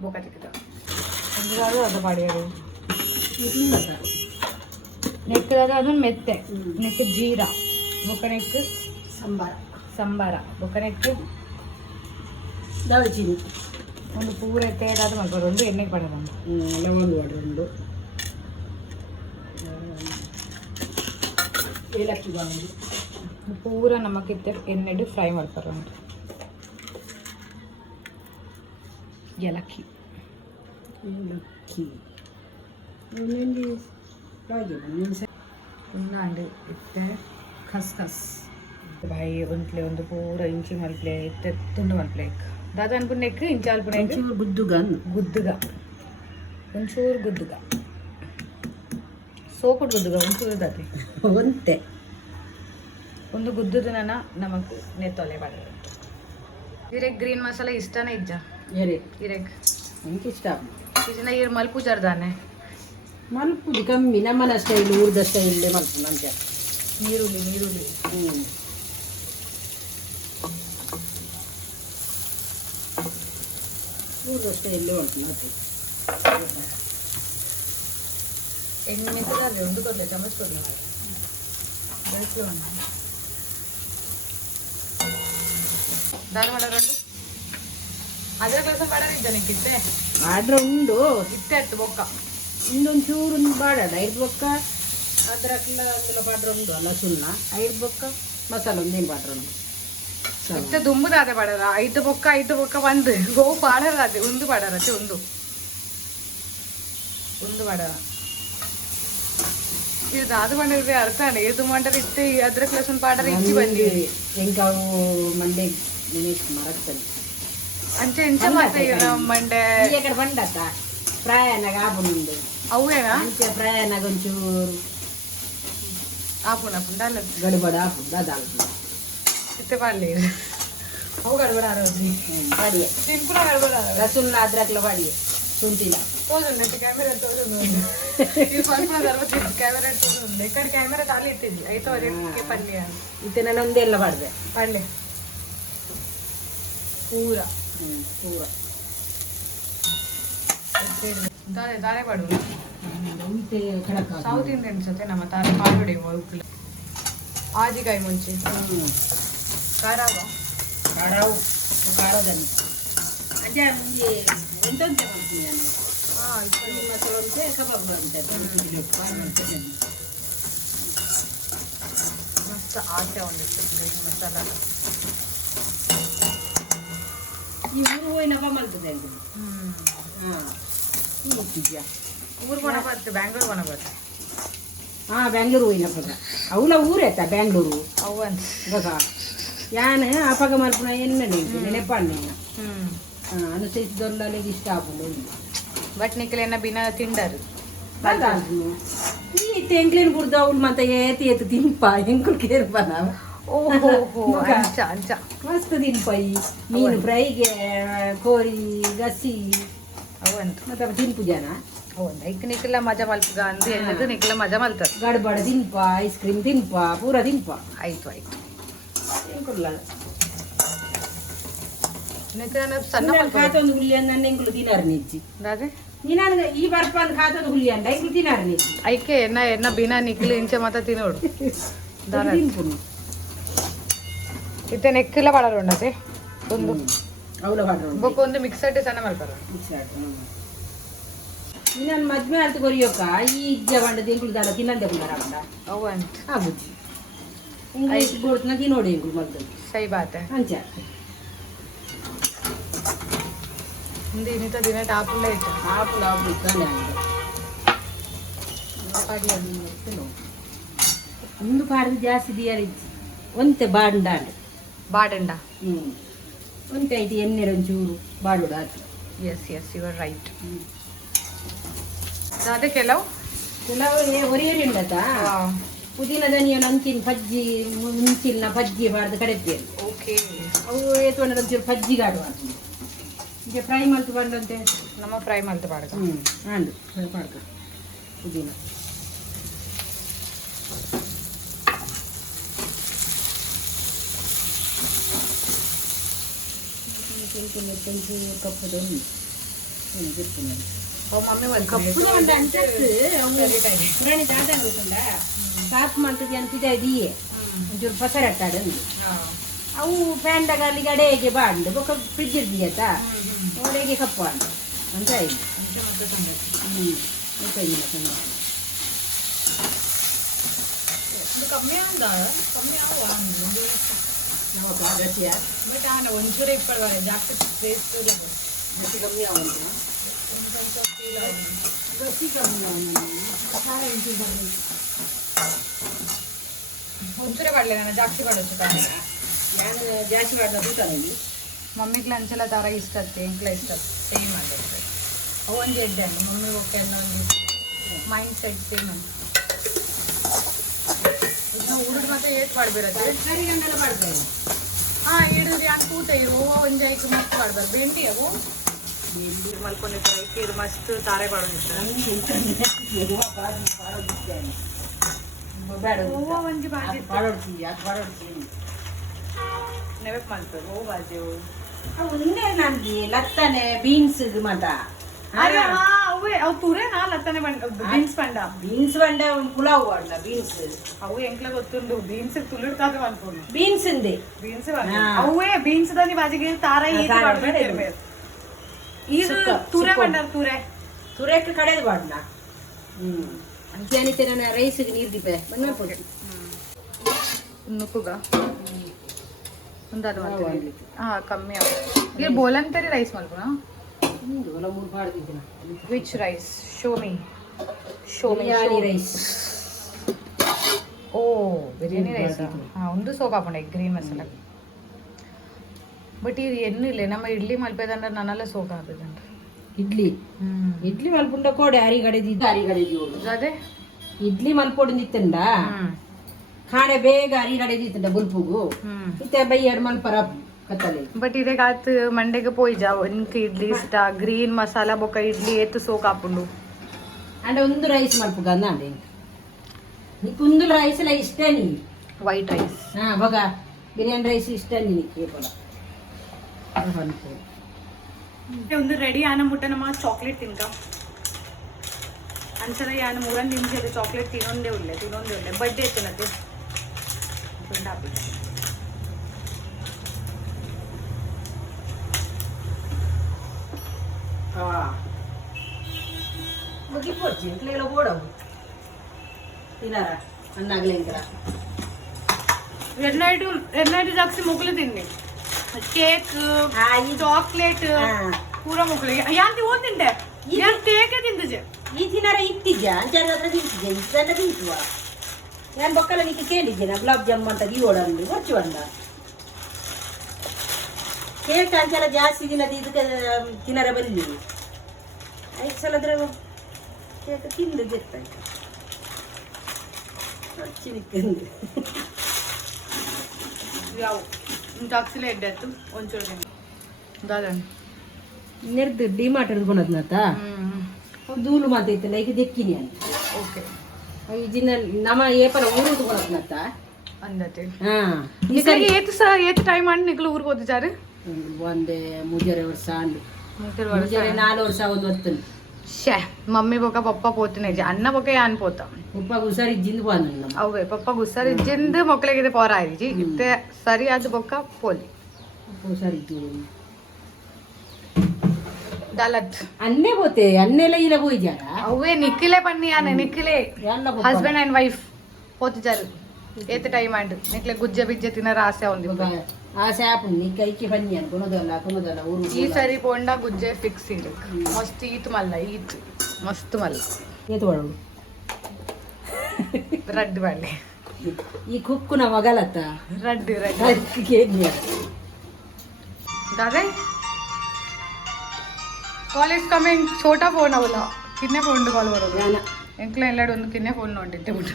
ಬೊಕ್ಕ ತಿಕ್ಕದ ಎಂದಾದ್ರು ಅದು ಪಾಡಿಯೋದು ನೆಕ್ಕದಾಗ ಅದನ್ನ ಮೆತ್ತೆ ನೆಕ್ ಜೀರಾ ಬೊಕ್ಕ ನೆಕ್ ಸಂಬಾರ ಬೊಕ್ಕ ನೆಕ್ ದಾಲ್ಚಿನ್ನಿ ಒಂದು ಪೂರ ತೇದಾದ ಮಾಡ್ಬಾರ್ದು ಎಣ್ಣೆಗೆ ಪಡೋದು ಲವಂಗ ವಾಡ್ರೊಂದು ಏಲಕ್ಕಿ ಬಾಂಡು ಪೂರ ನಮಕಿತ್ತೆ ಎಣ್ಣೆಡು ಫ್ರೈ ಮಾಡ್ಬಾರ್ದು ಏಲಕ್ಕಿ ಏಲಕ್ಕಿ ಉನ್ನಾಂಡು ಇತ್ತೆ ಖಸ್ಖಸ್ ಬಾಯಿ ಒಂದ್ಲೆ ಒಂದು ಪೂರ ಇಂಚಿ ಮಲ್ಪಲೆ ಇತ್ತೆ ತುಂಡು ಮಲ್ಪಲೆ ದಾದ ಅನ್ಪುಣ್ಣೆಕ್ ಇಂಚ ಅಲ್ಪುಣೆ ಗುದ್ದುಗ ಒಂಚೂರು ಗುದ್ದುಗ ಸೋಕುಡ್ ಗುದ್ದುಗ ಒಂಚೂರು ದಾತಿ ಒಂತೆ ಒಂದು ಗುದ್ದುದ ನಮಕ್ ನೆತ್ತೊಲೆ ಬಾಡ ಇರೆಗ್ ಗ್ರೀನ್ ಮಸಾಲ ಇಷ್ಟನೇ ಇಜ್ಜ ಎರೆ ಇರೆಗ್ ನನಗೆ ಇಷ್ಟ ಇದನ್ನ ಇರ್ ಮಲ್ಪು ಜರ್ದಾನೆ ಮಲ್ಪುದು ಕಮ್ಮಿ ನಮ್ಮನ ಸ್ಟೈಲ್ ಊರ್ದ ಸ್ಟೈಲ್ ಮಲ್ಪು ನಂಗೆ ನೀರುಳ್ಳಿ ಊರ್ದ ಸ್ಟೈಲ್ ಮಲ್ಪು ಮತ್ತೆ ಎಣ್ಣೆ ಮೆತ್ತದಾದ್ರೆ ಒಂದು ಕೊಡ್ಲೆ ಚಮಚ್ ಕೊಡ್ಲೆ ಧಾರವಾಡ ಅದರ ಕೆಲಸ ಬಾಡಿದ್ದ ನಿಕ್ಕಿತ್ತೆ ಆಡ್ರೆ ಉಂಡು ಇತ್ತೆ ಅತ್ತು ಬೊಕ್ಕ ಇನ್ನೊಂಚೂರು ಬಾಡಡ ಐದು ಬೊಕ್ಕ ಅದ್ರಕ್ಕೆಲ್ಲ ಅಂಗೆಲ್ಲ ಪಾಡ್ರ ಉಂಡು ಅಲ್ಲ ಸುಣ್ಣ ಐದು ಬೊಕ್ಕ ಮಸಾಲ ಒಂದೇನು ಪಾಡ್ರ ಉಂಡು ಇತ್ತೆ ದುಂಬುದಾದೆ ಬಾಡರ ಐದು ಬೊಕ್ಕ ಒಂದು ಗೋ ಪಾಡರಾದೆ ಒಂದು ಪಾಡರತ್ತೆ ಒಂದು ಬಾಡರ ಇದು ಅದು ಮಾಡಿದ್ರೆ ಅರ್ಥ ಇದು ಮಾಡ್ರೆ ಇತ್ತೆ ಅದ್ರ ಕ್ಲಾಸ್ ಒಂದು ಪಾಡರ ಇಚ್ಚಿ ಬಂದಿ ಎಂಕಾವು ಮಂಡೆ ನೆನೆಸ್ ಮರಕ್ತದೆ ಅಂಚೆ ಎಂಚ ಮಾಡ್ತಾ ಮಂಡೆ ಈ ಕಡೆ ಬಂಡತ್ತ ಪ್ರಯಾಣಗ ಆಪುಂಡು ಅವೇನಾ ಅಂಚೆ ಪ್ರಯಾಣಗ ಒಂಚೂರು ಆಪುಣ ದಾಲ ಗಡಿಬಡ ಆಪುಂಡು ಅದಾಲ ಇತ್ತೆ ಪಾಡ್ಲಿ ಅವು ಗಡ್ಬಡ ಆರೋದಿ ಬಾಡಿಗೆ ಸಿಂಪಲ್ ಗಡ್ಬಡ ರಸುಲ್ಲ ಅದ್ರಕ್ಲ ಬಾಡಿಗೆ ಶುಂಠಿಲ ತೋಜುಂಡೆ ಕ್ಯಾಮೆರಾ ತೋಜುಂಡು ಈ ಸ್ವಲ್ಪ ಅರವತ್ತು ಕ್ಯಾಮೆರಾ ತೋಜುಂಡೆ ಈ ಕಡೆ ಕ್ಯಾಮೆರಾ ತಾಲಿ ಇಟ್ಟಿದ್ವಿ ಐತವರೆಗೆ ಪಲ್ಯ ಇತ್ತೆ ನಾನು ಒಂದೆಲ್ಲ ಬಾಡ್ದೆ ಪಲ್ಯ ಪೂರ ಪೂರ ದಾರೆ ಪಾಡು ಉಂಟೆ ಕಡಕ ಸೌತ್ ಇಂಡಿಯನ್ಸ್ ಜೊತೆ ನಮ್ಮ ತಾರೆ ಪಾಡುಡೆ ಉಕ್ಕಲು ಆಜಿಕಾಯಿ ಮುಂಚೆ ಖಾರವ ಕಾಡವು ಕಾಡದಲ್ಲಿ ಅಜ್ಜ ಮುಂಜೆ ಎಂತಂತೆ ಮಾಡ್ತೀನಿ ನಾನು ಮಸಾಲ ಅಂತೆ ಕಬಾಬ್ ಅಂತೆ ಮಸ್ತ್ ಆಸೆ ಒಂದಿತ್ತು ಗ್ರೀನ್ ಮಸಾಲ ಈ ಊರು ಹೋಯ್ನಪ್ಪ ಮಾಡ್ತದೆ ಅದು ಹಾಂ ಹೋಗ್ತಿದ್ಯಾ ಊರು ಕೊಣ ಬರುತ್ತೆ ಬ್ಯಾಂಗ್ಳೂರ್ ಕೊಣ ಬರುತ್ತೆ ಹಾಂ ಬ್ಯಾಂಗ್ಳೂರು ಹೋಯ್ನಪ್ಪ ಅವಳ ಊರೇತ ಬ್ಯಾಂಗ್ಳೂರು ಅವು ಅಂತ ಇವಾಗ ಯಾನು ಅಪಗ ಮಲ್ಪುನ ಎನ್ನ ನೆನಪಣ್ಣೆ ಅನುಸರಿಸಿದೊಲ್ಲೇ ಇಷ್ಟ ಆಪುಂಡು ಬಟ್ ನಿಖಿಲೆನ್ನ ಬಿನ ತಿಂಡರು ಈ ತೆಂಕ್ಲೇನು ಬುಡ್ದು ಅವ್ಳು ಮತ್ತೆ ಏತಿ ತಿನ್ಪ ಹೆಂಗುಳು ಕೇರ್ಬನ ಓಹೋ ಅಂಚ ಅಂಚ ಮಸ್ತ್ ತಿನ್ಪ ಈ ಮೀನು ಫ್ರೈಗೆ ಕೋರಿ ಗಸಿ ಅವು ಅಂತ ಮತ್ತೆ ತಿನ್ಪು ಜನ ಹೌದಾ ಈಗ ನಿಖಿಲ ಮಜಾ ಮಲ್ಪಗ ಅಂದು ಎನ್ನದು ನಿಖಿಲ ಮಜಾ ಮಲ್ತಾರೆ ಗಡ್ಬಡ ತಿನ್ಪ ಐಸ್ ಕ್ರೀಮ್ ತಿನ್ಪ ಪೂರ ತಿನ್ಪ ಆಯ್ತು ಹೆಂಗುಲ್ಲ ನಿಖಿಲ ಸಣ್ಣ ಖಾತೊಂದು ಹುಲಿ ನನ್ನ ಹೆಂಗುಳು ತಿನ್ನಾರ ನಿಜ್ಜಿ ಅದೇ ನೀನು ಈ ಬರ್ಪ ಒಂದು ಖಾತೊಂದು ಹುಲಿ ಅಂಡ ಹೆಂಗುಳು ತಿನ್ನಾರ ನಿಜ್ಜಿ ಐಕೆ ಎನ್ನ ಬಿನ ನಿಖಿಲ ಇಂಚೆ ಮಾತ ತಿನ್ನೋಡು ತಿನ್ಪು ಇತ್ತೆ ನೆಕ್ಕಿಲ್ಲ ಬಾಳರು ಉಂಡತೆ ಒಂದು ಅವಳ ಬಾಡ್ರ ಬೊಕ್ಕ ಒಂದು ಮಿಕ್ಸಡ್ ಸಣ್ಣ ಮಲ್ಪರು ನಾನು ಮದ್ವೆ ಆಯ್ತು ಕೊರಿಯೋಕ ಈ ಇಜ್ಜ ಬಂಡ ತೆಂಗುಳುದಲ್ಲ ತಿನ್ನಂದೆ ಕುಂದಾರ ಬಂಡ ಅವು ಅಂತ ಆಗುತ್ತಿ ಹಿಂಗೆ ಗೋಡ್ತನ ತಿನ್ನೋಡಿ ಹೆಂಗುಳು ಮಲ್ತದೆ ಸೈ ಬಾತೆ ಅಂಚ ಹಿಂದೆ ಇನ್ನಿತ ದಿನ ಟಾಪುಲ್ಲ ಇತ್ತು ಆಪುಲ ಆಪುಲ ಇದ್ದಾನೆ ಒಂದು ಪಾಡ್ದು ಜಾಸ್ತಿ ದಿಯಾರಿಜ್ಜಿ ಒಂತೆ ಬಾಂಡಾಂಡ್ ಬಾಡಂಡ. ಒಂತೆ ಐತಿ ಎಣ್ಣೆ ಒಂಚೂರು ಬಾಡುಡು ಹಾಕಿ. Yes yes you are right. ಅದೇ ಕೆಲವು ಹೊರಿಯರಿ ಉಂಡತಾ ಪುದೀನ ಧನಿಯನ ಅಂಚಿನ ಪಜ್ಜಿ ಮುಂಚಿನ ಪಜ್ಜಿ ಬಾಡ್ದು ಕಡೆಪೇರು. ಓಕೆ. ಅವು ಏತುವಂಡ ಒಂಚೂರು ಪಜ್ಜಿಗೆ ಆಡುವ ಈಗ ಫ್ರೈ ಮಲ್ತು ಬಂದಂತೆ ನಮ್ಮ ಫ್ರೈ ಮಲ್ತು ಬಾಡ್ಗ. ಆಂಡು ಫ್ರೈ ಮಾಡ್ಕ ಪುದೀನ ಕಪ್ಪು ಮಮ್ಮಿ ಕಪ್ಪು ಅನ್ಸತ್ತು ಸಾಫ್ ಮಾಡ್ತದೆ ಅಂತಿದೆ ಇದೀಯೇ ಒಂಚೂರು ಪಸರಟ್ಟಾಡು ಅವು ಫ್ಯಾನ್ದಾಗ ಅಲ್ಲಿಗೆ ಅಡೆಗೆ ಬಾಂಡು ಬೊಕ್ಕ ಫ್ರಿಜ್ ಇರ್ದಿಯತ್ತಾ ಒಡೆಗೆ ಕಪ್ಪು ಅಂಡು ಅಂತ ಆಯ್ತು. ಕಮ್ಮಿ ಒಂಚೂರೇ ಇಪ್ಪಡು ಜಾಸ್ತಿ ಟೇಸ್ಟ್ ಬಸಿ ಕಮ್ಮಿ ಆಗುಂಟು ಬಸಿ ಕಮ್ಮಿ ಒಂಚೂರೇ ಪಡಲೆ ನಾನು ಜಾಸ್ತಿ ಪಡೋದು ಖಾರ. ನಾನು ಜಾಸ್ತಿ ಮಾಡಿದ ಕೂತಾನಲ್ಲಿ ಮಮ್ಮಿಗೆ ಲಂಚೆಲ್ಲ ತರ ಇಷ್ಟ ಎಂಕ್ಲ ಇಷ್ಟ ಸೇಮ್ ಆಗುತ್ತೆ. ಅವು ಒಂದು ಎಡ್ಡೆ ಮಮ್ಮಿ ಓಕೆ ಅನ್ನೋ ಒಂದು ಮೈಂಡ್ ಸೆಟ್ ಸೇಮ್ ಅಂತ. ಹುಡುಗ ಮತ್ತೆ ಏಟ್ ಮಾಡ್ಬಿರತ್ತೆ ಸರಿಗಂಡೆಲ್ಲ ಮಾಡ್ತಾರೆ. ಹಾಂ ಹಿಡಿದು ಯಾಕೆ ಕೂತ ಇರು ಒಂದು ಐದು ಮಸ್ತ್ ಮಾಡ್ಬಾರ್ದು ಬೆಂಟಿ ಅವು ಮಲ್ಕೊಂಡಿರ್ತಾರೆ ಇದು ಮಸ್ತ್ ತಾರೆ ಮಾಡೋದಿರ್ತಾರೆ. ಹೂವು ಒಂಜಿ ಬಾಜಿ ನೆವಕ್ ಮಾಡ್ತಾರೆ ಹೂವು ಬಾಜಿ ಒಂದೇ ನನ್ಗೆ ಲತ್ತನೆ ಬೀನ್ಸ್ ಮತ ಅರೆ ಹಾ ಅವೇ ಅವು ತುರೇನಾ ಲತ್ತನೆ ಬಂಡ ಬೀನ್ಸ್ ಬಂಡ ಬೀನ್ಸ್ ಬಂಡ ಪುಲಾವ್ ಬಂಡ ಬೀನ್ಸ್ ಅವು ಎಂಕ್ಲ ಗೊತ್ತುಂಡು ಬೀನ್ಸ್ ತುಳಿಡ್ತಾವೆ ಅನ್ಕೊಂಡು ಬೀನ್ಸ್ ಇಂದೆ ಬೀನ್ಸ್ ಅವೇ ಬೀನ್ಸ್ ದಾನಿ ಬಾಜಿಗೆ ತಾರ ಇದು ಮಾಡ್ಬೇಕು. ಇದು ತುರೆ ಬಂಡಾರ ತುರೇಕ ಕಡೆದು ಬಾಡ್ನ ಅಂಚೆ ನನ್ನ ರೈಸ್ಗೆ ನೀರು ದಿಪ್ಪೆ ಬಂದ ಪುಡಿ ನುಕ್ಕುಗ ಒಂದಾದ ಹಾಂ ಕಮ್ಮಿ ಆಗ ಬೋಲಂತರಿ ರೈಸ್ ಮಲ್ಪುನಾ ಮೂರು ಪಾಡ್ದಿದ್ದಿನ which rice show me biryani rice. ಓ ಬಿರಿಯಾನಿ ರೈಸ್ ಹಾಂ ಒಂದು ಸೋಪ್ ಹಾಕೊಂಡೆ ಗ್ರೀನ್ ಮಸಾಲ. ಬಟ್ ಇದು ಎನ್ನಿಲ್ಲ ನಮ್ಮ ಇಡ್ಲಿ ಮಲ್ಪೇದಂಡ್ರೆ ನನ್ನೆಲ್ಲ ಸೋಪ್ ಹಾಕಿದಂಡ್ರೆ ಇಡ್ಲಿ ಮಲ್ಪುಂಡ ಕೋಡೆ ಅರಿಗಡೆದಿದ್ದು ಅದೇ ಇಡ್ಲಿ ಮಲ್ಪೊಡಿಂದಿತ್ತಂಡ ಕಾಣೆ ಬೇಗ ಅರಿಗಡೆದಿತ್ತಂಡ ಬುಲ್ಪುಗು ಇತ್ತೆ ಬೈಯಡ್ ಮಲ್ಪರ ಕತ್ತಲೆ. ಬಟ್ ಇದಕ್ಕೆ ಆತು ಮಂಡೆಗೆ ಪೋಯ್ಜ ಒಂಕ್ ಇಡ್ಲಿ ಇಷ್ಟ ಗ್ರೀನ್ ಮಸಾಲ ಬೊಕ್ಕ ಇಡ್ಲಿ ಎತ್ತು ಸೋಕ್ ಹಾಕೊಂಡು ಅಂಡ್ ಒಂದು ರೈಸ್ ಮಲ್ಪುಗ ಅಂದೆ నీకు ಒಂದು ರೈಸ್ ಎಲ್ಲ ಇಷ್ಟ ನೀ ವೈಟ್ ರೈಸ್ ಬಗ ಬಿರಿಯಾನಿ ರೈಸ್ ಇಷ್ಟ ನೀನು ಒಂದು ರೆಡಿ ಆನ ಮುಟ್ಟ ನಮ್ಮ ಚಾಕ್ಲೇಟ್ ತಿನ್ಕ ಅಂಚನ ಯಾನ ಮೂರೊಂದು ನಿಮಿಷ ಚಾಕ್ಲೇಟ್ ತಿನ್ನೊಂದೇ ಒಳ್ಳೆ ಬರ್ಡೇ ಇತ್ತನತ್ತೆ ಮುಗಿಪೋಚ್ಚಿ ಇಂಟ್ಲೆಲ್ಲ ಓಡವು ತಿನ್ನಾರ ಅನ್ನಾಗಲೇ ಇಂಕರ ಎರ್ನೈಟ್ ಜಾಸ್ತಿ ಮೊಗ್ಲು ತಿನ್ನಿ ಕೇಕ್ ಚಾಕ್ಲೇಟ್ ಪೂರ ಮೊಗ್ಲು ಯಾಂತಿ ಓದಿಂಡೆ ಯಾನ್ ಕೇಕೆ ತಿಂದಿಜೆ ಈ ತಿನ್ನಾರ ಇಟ್ಟಿದ್ದೆ ಅಂಚಾರ ಹತ್ರ ತಿಂತಿದ್ದೆ ಇದೆಲ್ಲ ತಿಂತುವ ನಾನು ಬಕ್ಕಲ್ಲ ನಿಕ್ಕೆ ಕೇಳಿದ್ದೇನೆ ಗುಲಾಬ್ ಜಾಮೂನ್ ಅಂತ ಓಡಂದು ಹೊಚ್ಚು ಅಂದ ಕೇಕ್ ಅಂಚಾರ ಜಾಸ್ತಿ ದಿನದ ಇದಕ್ಕೆ ತಿನ್ನರ ಬರಲಿ 5 ಸಲ ಅದ್ರ ಕೇಕ್ ತಿಂದು ಗೆತ್ತಾಯ್ತು ಹೊಚ್ಚಿ ನಿಕ್ಕಂದು ಯಾವ ಟಾಕ್ಸಿಲೆ ಎಡ್ಡೆತ್ತು ಒಂಚೂರು ದಾದನ್ ನೆರ್ದು ಡಿಮಾರ್ಟ್ ಹಿಡ್ಕೊಂಡದ್ನತ್ತ ದೂಲು ಮಾತೈತಲ್ಲ ಈಗ ದೆಕ್ಕಿನಿ ಅಂತ ಓಕೆ ಈಜಿನ ನಮ್ಮ ಏಪಲ ಊರು ಹಿಡ್ಕೊಂಡದ್ನತ್ತ ಅಂದತೆ ಹಾಂ ಏತು ಟೈಮ್ ಮಾಡಿ ನಿಕ್ಲು ಊರಿಗೆ ಹೋದಿದ್ದಾರೆ ಒಂದೇ 3 ವರ್ಷ ಅಂದು 4 ವರ್ಷ ಒಂದು ಹೊತ್ತು ಶೇ ಮಮ್ಮಿ ಬೊಕ್ಕ ಪಪ್ಪ ಪೋತಿನ ಅನ್ನ ಬೊಕ್ಕ ಯಾನ್ ಪೋತ ಉಪ್ಪ ಹುಷಾರಿ ಜಿಂದು ಬಂದ ಅವೇ ಪಪ್ಪ ಗುಸ್ಸಾರಿ ಜಿಂದು ಮಕ್ಕಳಿಗೆ ಪೋರ ಆಯ್ಜಿ ಇತ್ತೆ ಸರಿ ಆದ ಬೊಕ್ಕ ಪೋಲಿ ಹುಷಾರಿ ದಲತ್ ಅನ್ನೇ పోతే ಅನ್ನೆಲ್ಲ ಇಲ್ಲ పోయిજાరా అవే నిఖిలే పన్ని ఆనే నిఖిలే హస్బెండ్ అండ్ వైఫ్ పోతిచారు ఏత టైం అండ్ నిఖిలే గుజ్జ బిజ్జ తినర ఆశ ఉంది ಆಸೆ ಆಪು ನೀ ಕೈకి ಬನ್ನಿ ಕೊನದಲ್ಲ ಊರು ಈ ಸರಿ ಪೋಂಡ ಗುಜ್ಜೆ ಫಿಕ್ಸ್ ಇದೆ ಮಸ್ತ್ ಈತ್ ಮಲ್ಲ ಈತ್ ಮಸ್ತ್ ಮಲ್ಲ ಏತು ಬರೋದು ರಡ್ಡು ಬಾಳೆ ಈ ಕುಕ್ಕುನ ಮಗಲತ್ತ ರಡ್ಡು ರಡ್ಡು ಅದಕ್ಕೆ दादा ಕಾಲೇಜ್ ಕಮಿಂಗ್ ಛೋಟಾ ಫೋನ್ ಅವಲ್ಲ ಕಿನ್ನೆ ಫೋನ್ ಕಾಲ್ ಬರೋದು ಎಂಕ್ಲ ಎಲ್ಲಾಡು ಒಂದು ಕಿನ್ನೆ ಫೋನ್ ನೋಡಿದ್ದೆ ಬಿಟ್ಟು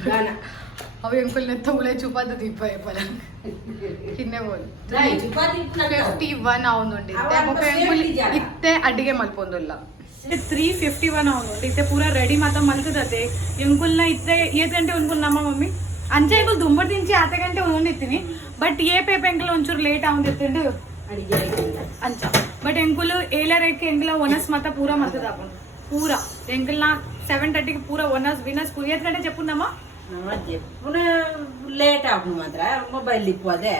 ಅವು ಎಂಕಲ್ ನೆತ್ತ ಉಳೆ ಚುಪಾದ ದೀಪ ಎಪ್ಪಲ ಕಿನ್ನೆ ಫೋನ್ 51 ಅವನುಂಡಿದ್ದೆ ಮೊಕ ಎಂಕಲ್ ಇತ್ತೆ ಅಡಿಗೆ ಮಲ್ಪೊಂದುಲ್ಲ 351 ಅವನುಂಡು ಇತ್ತೆ ಪೂರ ರೆಡಿ ಮಾತ ಮಲ್ಕದತೆ ಎಂಕಲ್ನ ಇತ್ತೆ 7 ಗಂಟೆ ಉನ್ಕುಲ್ ನಮ್ಮ ಮಮ್ಮಿ ಅಂಚೆ ಎಂಕಲ್ ದುಂಬರ್ ದಿಂಚಿ 10 ಗಂಟೆ ಉಂಡಿತ್ತೀನಿ ಬಟ್ ಏ ಪೇಪ ಎಂಕಲ್ ಒಂಚೂರು ಲೇಟ್ ಆಗುತ್ತಿತ್ತು ಅಂಚ ಬಟ್ ಎಂಕುಲು ಏಳರೇಕೆ ಎಂಕಲ ಒನಸ್ ಮಾತ ಪೂರ ಮತ್ತದ ಹಾಕೊಂಡು ಪೂರ ಎಂಕಲ್ನ 7:30కి ಪೂರ ಒನಸ್ ವಿನಸ್ ಪೂರ 7 ಗಂಟೆ చెప్పున్నామా ಲೇಟ್ ಆಗುನು ಮಾತ್ರ ಮೊಬೈಲ್ ಲಿಪ್ಪು ಅದೇ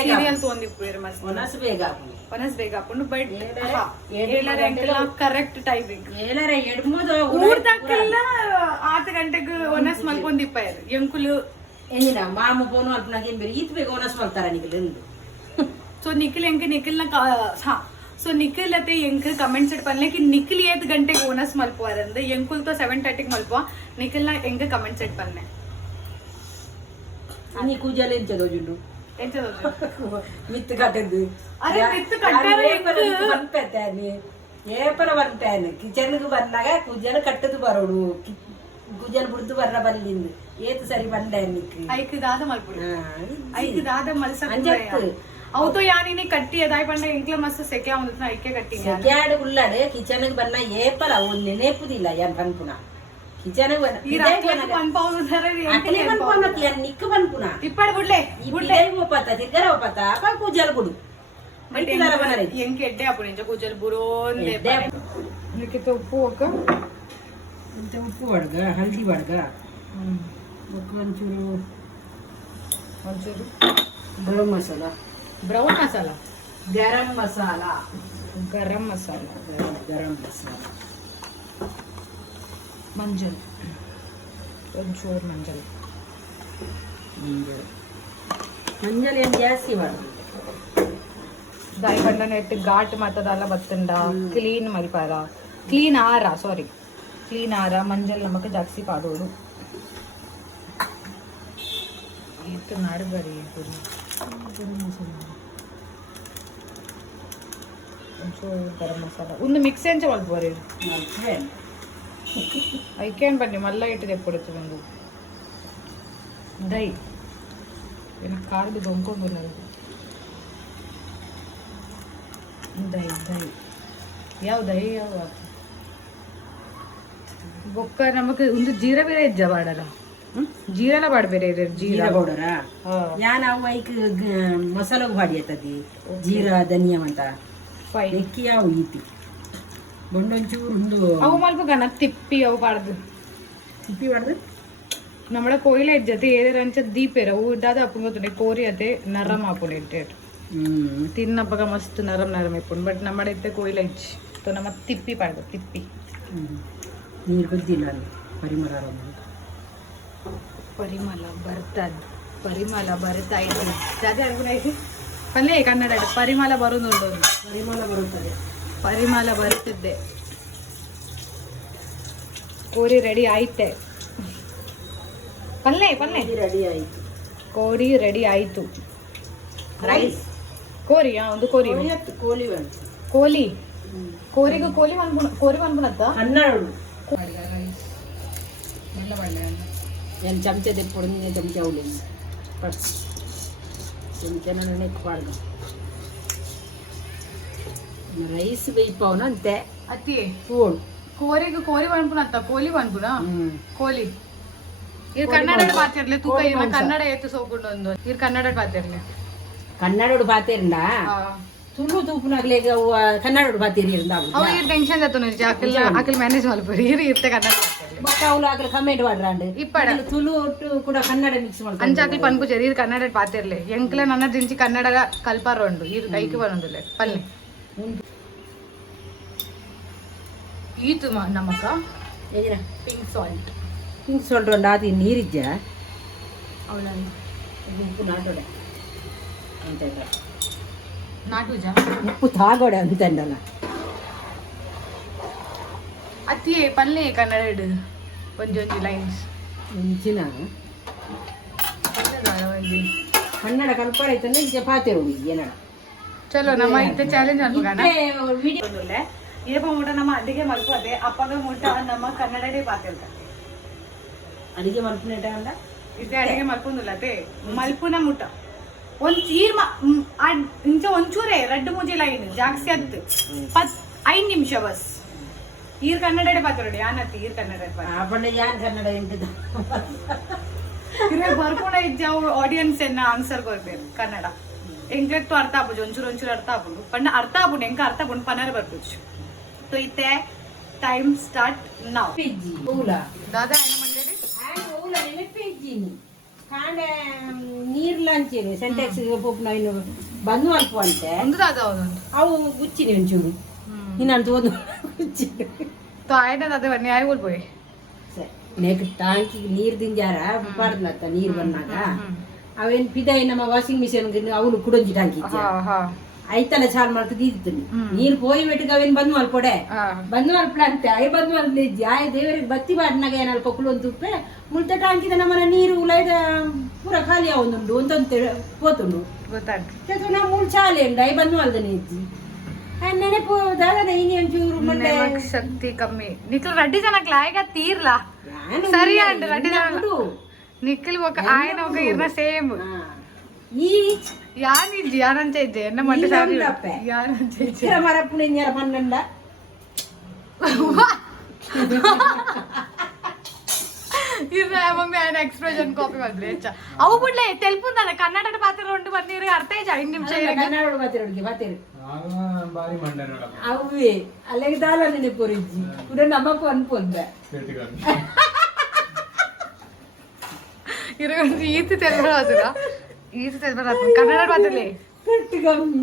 ಸೀರಿಯಲ್ ತೊಂದಿಪ್ಪು ಮಸ್ತ್ ಒನಸ್ ಬೇಗ ಆಗುನು ಒನಸ್ ಬೇಗ ಹಾಕೊಂಡು ಬಟ್ ಏಳರೆ ಎಂಕಲ ಕರೆಕ್ಟ್ ಟೈಮಿಂಗ್ ಏಳರೆ ಎಡ್ಮುದು ಊರ್ದಕ್ಕೆಲ್ಲ 8 ಗಂಟೆಗೆ ಒನಸ್ ಮಲ್ಕೊಂದಿಪ್ಪ ಎಂಕುಲು ಎಂಜಿನ ಮಾಮು ಫೋನು ಅಲ್ಪನಾಗ ಏನ್ ಬೇರೆ ಈತ್ ಬೇಗ ಒನಸ್ ಮಲ್ತಾರ ನಿಗಲೆಂದು ಸೊ ನಿಖಿಲ್ ಎಂಕ ನಿಖಿಲ್ನ ಹಾ ಸೊ ನಿಖಿಲ್ ಅತ್ತೆ ಎಂಕ ಕಮೆಂಟ್ ಸೆಟ್ ಪನ್ಲೆ कि निखिल 8 ಗಂಟೆಗೆ ಓನಸ್ ಮಲ್ಪುವಾರಂದೆ ಎಂಕುಲ್ ತೋ 7:30ಗೆ ಮಲ್ಪುವ ನಿಖಿಲ್ನ ಎಂಕ ಕಮೆಂಟ್ ಸೆಟ್ ಪನ್ನೆ ಅನಿ ಕೂಜಲೆ ಎಂಚದೋ ಜುಂಡು ಎಂಚದೋ ಮಿತ್ ಕಟ್ಟದ್ದು ಅರೆ ಮಿತ್ ಕಟ್ಟಾರ ಎಂಕ ಬಂಪೆತಾನೆ ಏಪರ ಬಂಪೆನೆ ಕಿಚನ್ಗೆ ಬಂದಾಗ ಕೂಜಲ ಕಟ್ಟದು ಬರೋಡು ಕೂಜಲ್ ಬಿಡ್ದು ಬರ್ರ ಬಲ್ಲಿಂದ ಏತು ಸರಿ ಬಂದೆ ನಿಕ್ರಿ ಐಕ್ ದಾದ ಮಲ್ಪುಡು ಐಕ್ ದಾದ ಮಲ್ಸಕ್ಕೆ ಅವತ್ತು ಯಾನಿನಿ ಕಟ್ಟಿ ಅದಾಯ್ ಬಂಡ ಎಂಕ್ಲ ಮಸ್ತ್ ಸೆಕೆ ಅವನ ಐಕೆ ಕಟ್ಟಿ ಸೆಕೆಯಾಡು ಉಳ್ಳಾಡೆ ಕಿಚನ್ಗೆ ಬನ್ನ ಏಪಲ ಅವ್ನು ನೆನೆಪುದಿಲ್ಲ ಯಾನ್ ಬನ್ಪುನ ಕಿಚನ್ಗೆ ಬನ್ನ ಈ ರಾತ್ರಿ ಪನ್ಪಾವು ಧರ ಅಕಲಿ ಬನ್ಪುನ ಯಾನ್ ನಿಕ್ಕ ಬನ್ಪುನ ತಿಪ್ಪಡ ಬಿಡ್ಲೆ ಬಿಡ್ಲೆ ಹೋಪತ ತಿರ್ಗರ ಹೋಪತ ಅಪ ಕೂಜಲ್ ಗುಡು ಮಲ್ಕಿದಾರ ಬನರೆ ಎಂಕ ಎಡ್ಡೆ ಅಪ್ಪು ನಿಂಜ ಕೂಜಲ್ ಬುರೋಂದೆ ನಿಕಿತ ಉಪ್ಪು ಒಕ್ಕ ಇಂತ ಉಪ್ಪು ಬಡ್ಗ ಹಲ್ದಿ ಬಡ್ಗ ಒಂಚೂರು ಗರಂ ಮಸಾಲ ಬ್ರೌನ್ ಮಸಾಲ ಗರಂ ಮಸಾಲ ಗರಂ ಮಸಾಲ ಗರಂ ಮಸಾಲ ಮಂಜಲ್ ಒಂಚೂರು ಮಂಜಲ್ ಮಂಜಲ್ ಏನು ಜಾಸ್ತಿ ಮಾಡೋದು ದಾಯಿ ಬಂಡ ನೆಟ್ಟು ಘಾಟ್ ಮತ್ತದಲ್ಲ ಬತ್ತಂಡ ಕ್ಲೀನ್ ಮಲ್ಪಾರ ಕ್ಲೀನ್ ಆರ ಸಾರಿ ಕ್ಲೀನ್ ಆರ ಮಂಜಲ್ ನಮಕ್ ಜಾಸ್ತಿ ಪಾಡೋಡು ಇತ್ತು ನಾಡು ಬರೀ ಒಂಚೂರು ಗರಂ ಮಸಾಲ ಒಂದು ಮಿಕ್ಸ್ ಎಂಚ ಮಲ್ಪೋರಿ ಐಕೇನು ಬನ್ನಿ ಮಲ್ಲ ಇಟ್ಟಿದೆ ಎಪ್ಪಡುತ್ತೆ ಒಂದು ದೈ ಏನ ಕಾರ್ದು ದೊಂಕೊಂಬಲ್ಲ ದೈ ದೈ ಯಾವ ದೈ ಯಾವ ಬೊಕ್ಕ ನಮಗೆ ಒಂದು ಜೀರ ಬೇರೆ ಇಜ್ಜ ಬಾಡಲ್ಲ ಜೀರಲ ಬಾಡ್ಬೇರೆ ಜೀರಾ ಪೌಡರ ಯಾನ್ ಅವು ಐಕ್ ಮಸಾಲಗ್ ಬಾಡಿ ಆತದಿ ಜೀರಾ ಧನಿಯಾ ಅಂತ ಎಕ್ಕಿ ಯಾವ ಈತಿ ಬೊಂಡೊಂಚೂರು ಒಂದು ಅವು ಮಲ್ಪ ಗನ ತಿಪ್ಪಿ ಅವು ಬಾಡ್ದು ತಿಪ್ಪಿ ಬಾಡ್ದು നമ്മുടെ കോയില ഇജ്ജത്ത് ഏതൊരു ദീപേര ഊടാതെ അപ്പം ಗೊತ್ತುಂಟೆ ಕೋರಿ ಅದೇ ನರಮ್ ಹಾಕೊಂಡು ಇಟ್ಟೇಟು ತಿನ್ನಪ್ಪಗ ಮಸ್ತ್ ನರಮ್ ನರಮ್ ಇಪ್ಪುಂಡು ಬಟ್ നമ്മുടെ ಇತ್ತೆ ಕೋಯಿಲ ಇಜ್ಜಿ ತೊ ನಮ್ಮ ತಿಪ್ಪಿ ಪಾಡ್ದು ತಿಪ್ಪಿ ನೀರು ಕುದ್ದಿಲ್ಲ ಪರಿಮಳ ಪರಿಮಳ ಬರ್ತಾ ಇದ್ದು ಜಾತಿ ಅನ್ಕೊಂಡಾಯ್ತು ಪಲ್ಲೆ ಕನ್ನಡ ಪರಿಮಳ ಬರೋದು ಪರಿಮಳ ಬರುತ್ತದೆ ಪರಿಮಳ ಬರುತ್ತಿದ್ದೆ ಕೋರಿ ರೆಡಿ ಆಯ್ತೆ ಪಲ್ಲೆ ರೆಡಿ ಆಯ್ತು ಕೋರಿ ರೆಡಿ ಆಯ್ತು ರೈಸ್ ಕೋರಿ ಒಂದು ಕೋರಿ ಕೋಲಿ ಕೋಲಿ ಕೋರಿಗೂ ಕೋಲಿ ಕೋರಿ ಅನ್ಕೊಳತ್ತ 12 ಎಲ್ಲ ಬಳ್ಳೆ ಏನು ಚಮಚ ತೆಪ್ಪೊಡು ನೀನೆ ಚಮಚ ಅವಳಿ ಫಸ್ಟ್ ಚಮಚನ ನೆಕ್ಪಾಡ್ಗ ರೈಸ್ ಬೇಯಿಪವನ ಅಂತೆ ಅತ್ತಿ ಪೂಡು ಕೋರಿಗೂ ಕೋರಿ ಅನ್ಕೊಳತ್ತ ಕೋಲಿ ಅನ್ಕೊಳ ಕೋಲಿ ಇದು ಕನ್ನಡ ಪಾತಿರ್ಲಿ ತೂಕ ಇವ ಕನ್ನಡ ಎತ್ತು ಸೋಕೊಂಡು ಒಂದು ಇದು ಕನ್ನಡ ಪಾತಿರ್ಲಿ ಕನ್ನಡೋಡು ಪಾತಿರ್ಂಡ ತುಳು ತೂಪುನಾಗ್ಲೇ ಕನ್ನಡೋಡು ಪಾತಿರಿ ಇರ್ಂದಾವು ಅವ ಇದು ಟೆನ್ಷನ್ ಜತ್ತು ನಿಜ ಆಕಲ್ ಮ್ಯಾನೇಜ್ ಮಲ್ಪರಿ ಇರ್ತೆ ಕನ್ನಡ ಬಟ್ ಅವಳು ಆಕಲ್ ಕಮೆಂಟ್ ಮಾಡ್ರಾಂಡು ಇಪ್ಪಡ ತುಳು ಒಟ್ಟು ಕೂಡ ಕನ್ನಡ ಮಿಕ್ಸ್ ಮಾಡ್ಕೊಂಡು ಅಂಚಾಕಲ್ ಪನ್ಪುಚೇರಿ ಇದು ಕನ್ನಡ ಪಾತಿರ್ಲಿ ಎಂಕ್ಲ ನನ್ನ ದಿಂಚಿ ಕನ್ನಡ ಕಲ್ಪಾರೋಂಡು ಇದು ಕೈకి ಬರೋದಿಲ್ಲ ಪಲ್ಲೆ ಈತು ನಮಕ ಏನಿನ ಪಿಂಕ್ ಸಾಲ್ಟ್ ಹಿಂಗೆ ಸೊಲ್ಕೊಂಡು ಅದು ನೀರಿಜ್ಜ ಅವಳ ಉಪ್ಪು ನಾಟೋಡೆ ಅಂತ ನಾಟುಜ ಉಪ್ಪು ತಾಗೋಡೆ ಅಂತಂಡಲ್ಲ ಅತ್ತಿ ಪಲ್ಲೆ ಕನ್ನಡ ಒಂಜೊಂಜಿ ಲೈನ್ಸ್ ಇಂಚಿನ ಕನ್ನಡ ಕಲ್ಪರ ಐತಂದ್ರೆ ಇಂಚೆ ಪಾತೆರು ಏನಡ ಚಲೋ ನಮ್ಮ ಇತ್ತೆ ಚಾಲೆಂಜ್ ಅನ್ಕೋಣ ಏಪ ಊಟ ನಮ್ಮ ಅಡಿಗೆ ಮಲ್ಕೋದೆ ಅಪ್ಪಗ ಊಟ ನಮ್ಮ ಕನ್ನಡನೇ ಪಾತಿರ್ತಾರೆ ಅಡಿಗೆ ಮಲ್ಪನೇಟ ಅಲ್ಲ ಇದೇ ಅಡಿಗೆ ಮಲ್ಕೊಂದಿಲ್ಲತೆ ಮಲ್ಪುನ ಮುಟ್ಟ ಒಂದ್ ಚೀರ್ ಇಂಚ ಒಂಚೂರೇ ರಡ್ಡು ಮುಜಿ ಲೈನ್ ಜಾಸ್ತಿ ಅತ್ತು 5 ನಿಮಿಷ ಬಸ್ ಈರ್ ಕನ್ನಡ ಪಾತ್ರೋಡಿ ಯಾನತ್ತಿ ಈರ್ ಕನ್ನಡ ಪಂಡ ಯಾನ್ ಕನ್ನಡ ಎಂಟದ ಬರ್ಕೊಂಡ ಇಜ್ಜಾವು ಆಡಿಯನ್ಸ್ ಎನ್ನ ಆನ್ಸರ್ ಕೊಡ್ಬೇಕು ಕನ್ನಡ ಎಂಗ್ಲೆಟ್ಟು ಅರ್ಥ ಆಪುಜು ಒಂಚೂರು ಅರ್ಥ ಆಪುಂಡು ಪಂಡ ಅರ್ಥ ಆಪುಂಡು ಎಂಕ ಅರ್ಥ ಆಪುಂಡು ಪನ್ನರ ಬರ್ಪುಜು तो इथे टाइम स्टार्ट नाउ दादा आहे ना मंडळी ನೀರ್ಲಂಚೇನು ಸೆಂಟೆಕ್ಸ್ ಪೋಪ್ನ ಬಂದು ಅಲ್ಪ ಅಂತೆ ಒಂದು दादा ಒಂದೊಂದು ಅವು ಗುಚ್ಚಿನಿ ಒಂಚೂರು ಇನ್ನಂತ ಒಂದು ಗುಚ್ಚಿನಿ तो आहे ना दादा ಬನ್ನಿ ಆಯ್ बोलबोय ನೆಕ್ ಟಾಂಕಿ ನೀರ್ ದಿಂಜಾರ ಪಾಡ್ನತ್ತ ನೀರ್ ಬಂದಾಗ ಅವೇನ್ ಪಿದಾಯಿ ನಮ್ಮ ವಾಷಿಂಗ್ ಮಿಷಿನ್ ಅವನು ಕುಡಂಜಿ ಟಾಂಕಿ ಐತಲ್ಲ ಚಾಲ್ ಮಾಡ್ತದ ಇದ್ದೀನಿ ನೀರ್ ಪೋಯಿ ಬೆಟ್ಟಿಗೆ ಅವೇನ್ ಬಂದು ಮಲ್ಪೊಡೆ ಬಂದು ಮಲ್ಪಡ ಅಂತೆ ಅಯ್ಯ ಬಂದು ಮಲ್ಪಲಿದ್ದಿ ಆಯ್ ದೇವರಿಗೆ ಬತ್ತಿ ಬಾಡ್ನಾಗ ಏನಲ್ಪ ಕುಲೊಂದು ತುಪ್ಪೆ ಮುಳ್ತ ಟಾಂಕಿದ ನಮ್ಮನ ನೀರು ಉಲೈದ ಪೂರ ಖಾಲಿ ಅವನುಂಡು ಒಂದೊಂದು ಪೋತುಂಡು ಗೊತ್ತಾಗ್ತದೆ ನಾವು ಮೂರು ಚಾಲೆ ಉಂಡು ಅಯ್ಯ ಬಂದು ಮಲ್ದನೆ ಇದ್ದಿ ನೆನಪು ದಾದ ಇನಿ ಒಂಚೂರು ಮಂಡೆ ಶಕ್ತಿ ಕಮ್ಮಿ ನಿಖಿಲ್ రెడ్డి ಜನಕ್ಕೆ ಆಯ್ಗ ತೀರ್ಲಾ ಸರಿ ಅಂಡ್ రెడ్డి జన నిఖిల్ ఒక ఆయన ఒక ఇర్న సేమ్ ఈ యానింది యానంత ఇద్దే ఎన్న మంట సారి యానంత ఇచ్చర మరప్పుడు ఎన్నర పన్నెండ ಇರ್ನ ಮಮ್ಮಿ ఆయన ಎಕ್ಸ್ಪ್ರೆಷನ್ ಕಾಪಿ ಮಾಡಿದ್ರೆ ಹೆಚ್ಚ ಅವು ಬಿಡ್ಲೆ ತೆಲ್ಪುಂದ ಕನ್ನಡದ ಪಾತ್ರ ಉಂಟು ಬಂದಿರಿ ಅರ್ಥ ಇಜ 5 ನಿಮಿಷ ಕನ್ನಡ ಪಾತ್ರೆಗೆ ಪಾತ್ರೆ ಅವೇ ಅಲ್ಲಿಗೆ ದಾಲ ನೆನಪುರಿಜ್ಜಿ ಕೂಡ ನಮಕು ಅನ್ಪೊಂದೆ ಇರಗೊಂದು ಈತು ತೆಲ್ಬರಾಜುಗ ಈತು ತೆಲ್ಬರಾಜು ಕನ್ನಡ ಪಾತ್ರಲೆ ಕಟ್ಟಿ ಕಮ್ಮಿ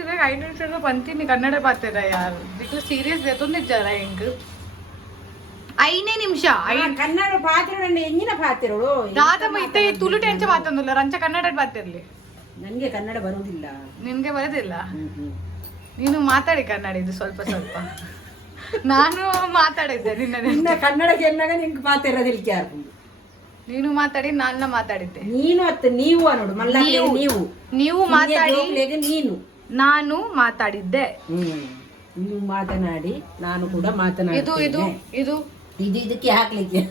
ಇದಾಗ 5 ನಿಮಿಷ ಬಂತೀನಿ ಕನ್ನಡ ಪಾತ್ರ ಯಾರು ದಿಕ್ಕು ಸೀರಿಯಸ್ ಎತ್ತೊಂದಿದ್ದಾರ ಹೆಂಗ್ 5 ನಿಮಿಷ ಕನ್ನಡ ಪಾತ್ರ ಎಂಜಿನ ಪಾತ್ರಗಳು ದಾದಮ್ಮ ಇತ್ತೆ ತುಳು ಟೆಂಚ ಪಾತಂದಿಲ್ಲ ರಂಚ ಕನ್ನಡ ಪಾತಿರ್ಲಿ ನನ್ಗೆ ಕನ್ನಡ ಬರುವುದಿಲ್ಲ ನಿನ್ಗೆ ಬರೋದಿಲ್ಲ ನೀನು ಮಾತಾಡಿ ಕನ್ನಡ ಇದು ಸ್ವಲ್ಪ ಸ್ವಲ್ಪ ನಾನು ಮಾತಾಡಿದ್ದೆ ನಿನ್ನ ಕನ್ನಡಕ್ಕೆ ಎನ್ನಾಗ ನಿಂಗೆ ಮಾತಾಡೋದಿಲ್ಲ ಯಾರು ನೀನು ಮಾತಾಡಿ ನಾನು ಮಾತಾಡಿದ್ದೆ ನೀನು ಅತ್ತ ನೀವು ಅನ್ನೋಡು ಮಲ್ಲ ನೀವು ಮಾತಾಡಿ ನೀನು ನಾನು ಮಾತಾಡಿದ್ದೆ ನೀವು ಮಾತನಾಡಿ ನಾನು ಕೂಡ ಮಾತನಾಡಿ ಇದು ಇದು ಇದು ಇದು ಇದಕ್ಕೆ ಹಾಕ್ಲಿಕ್ಕೆ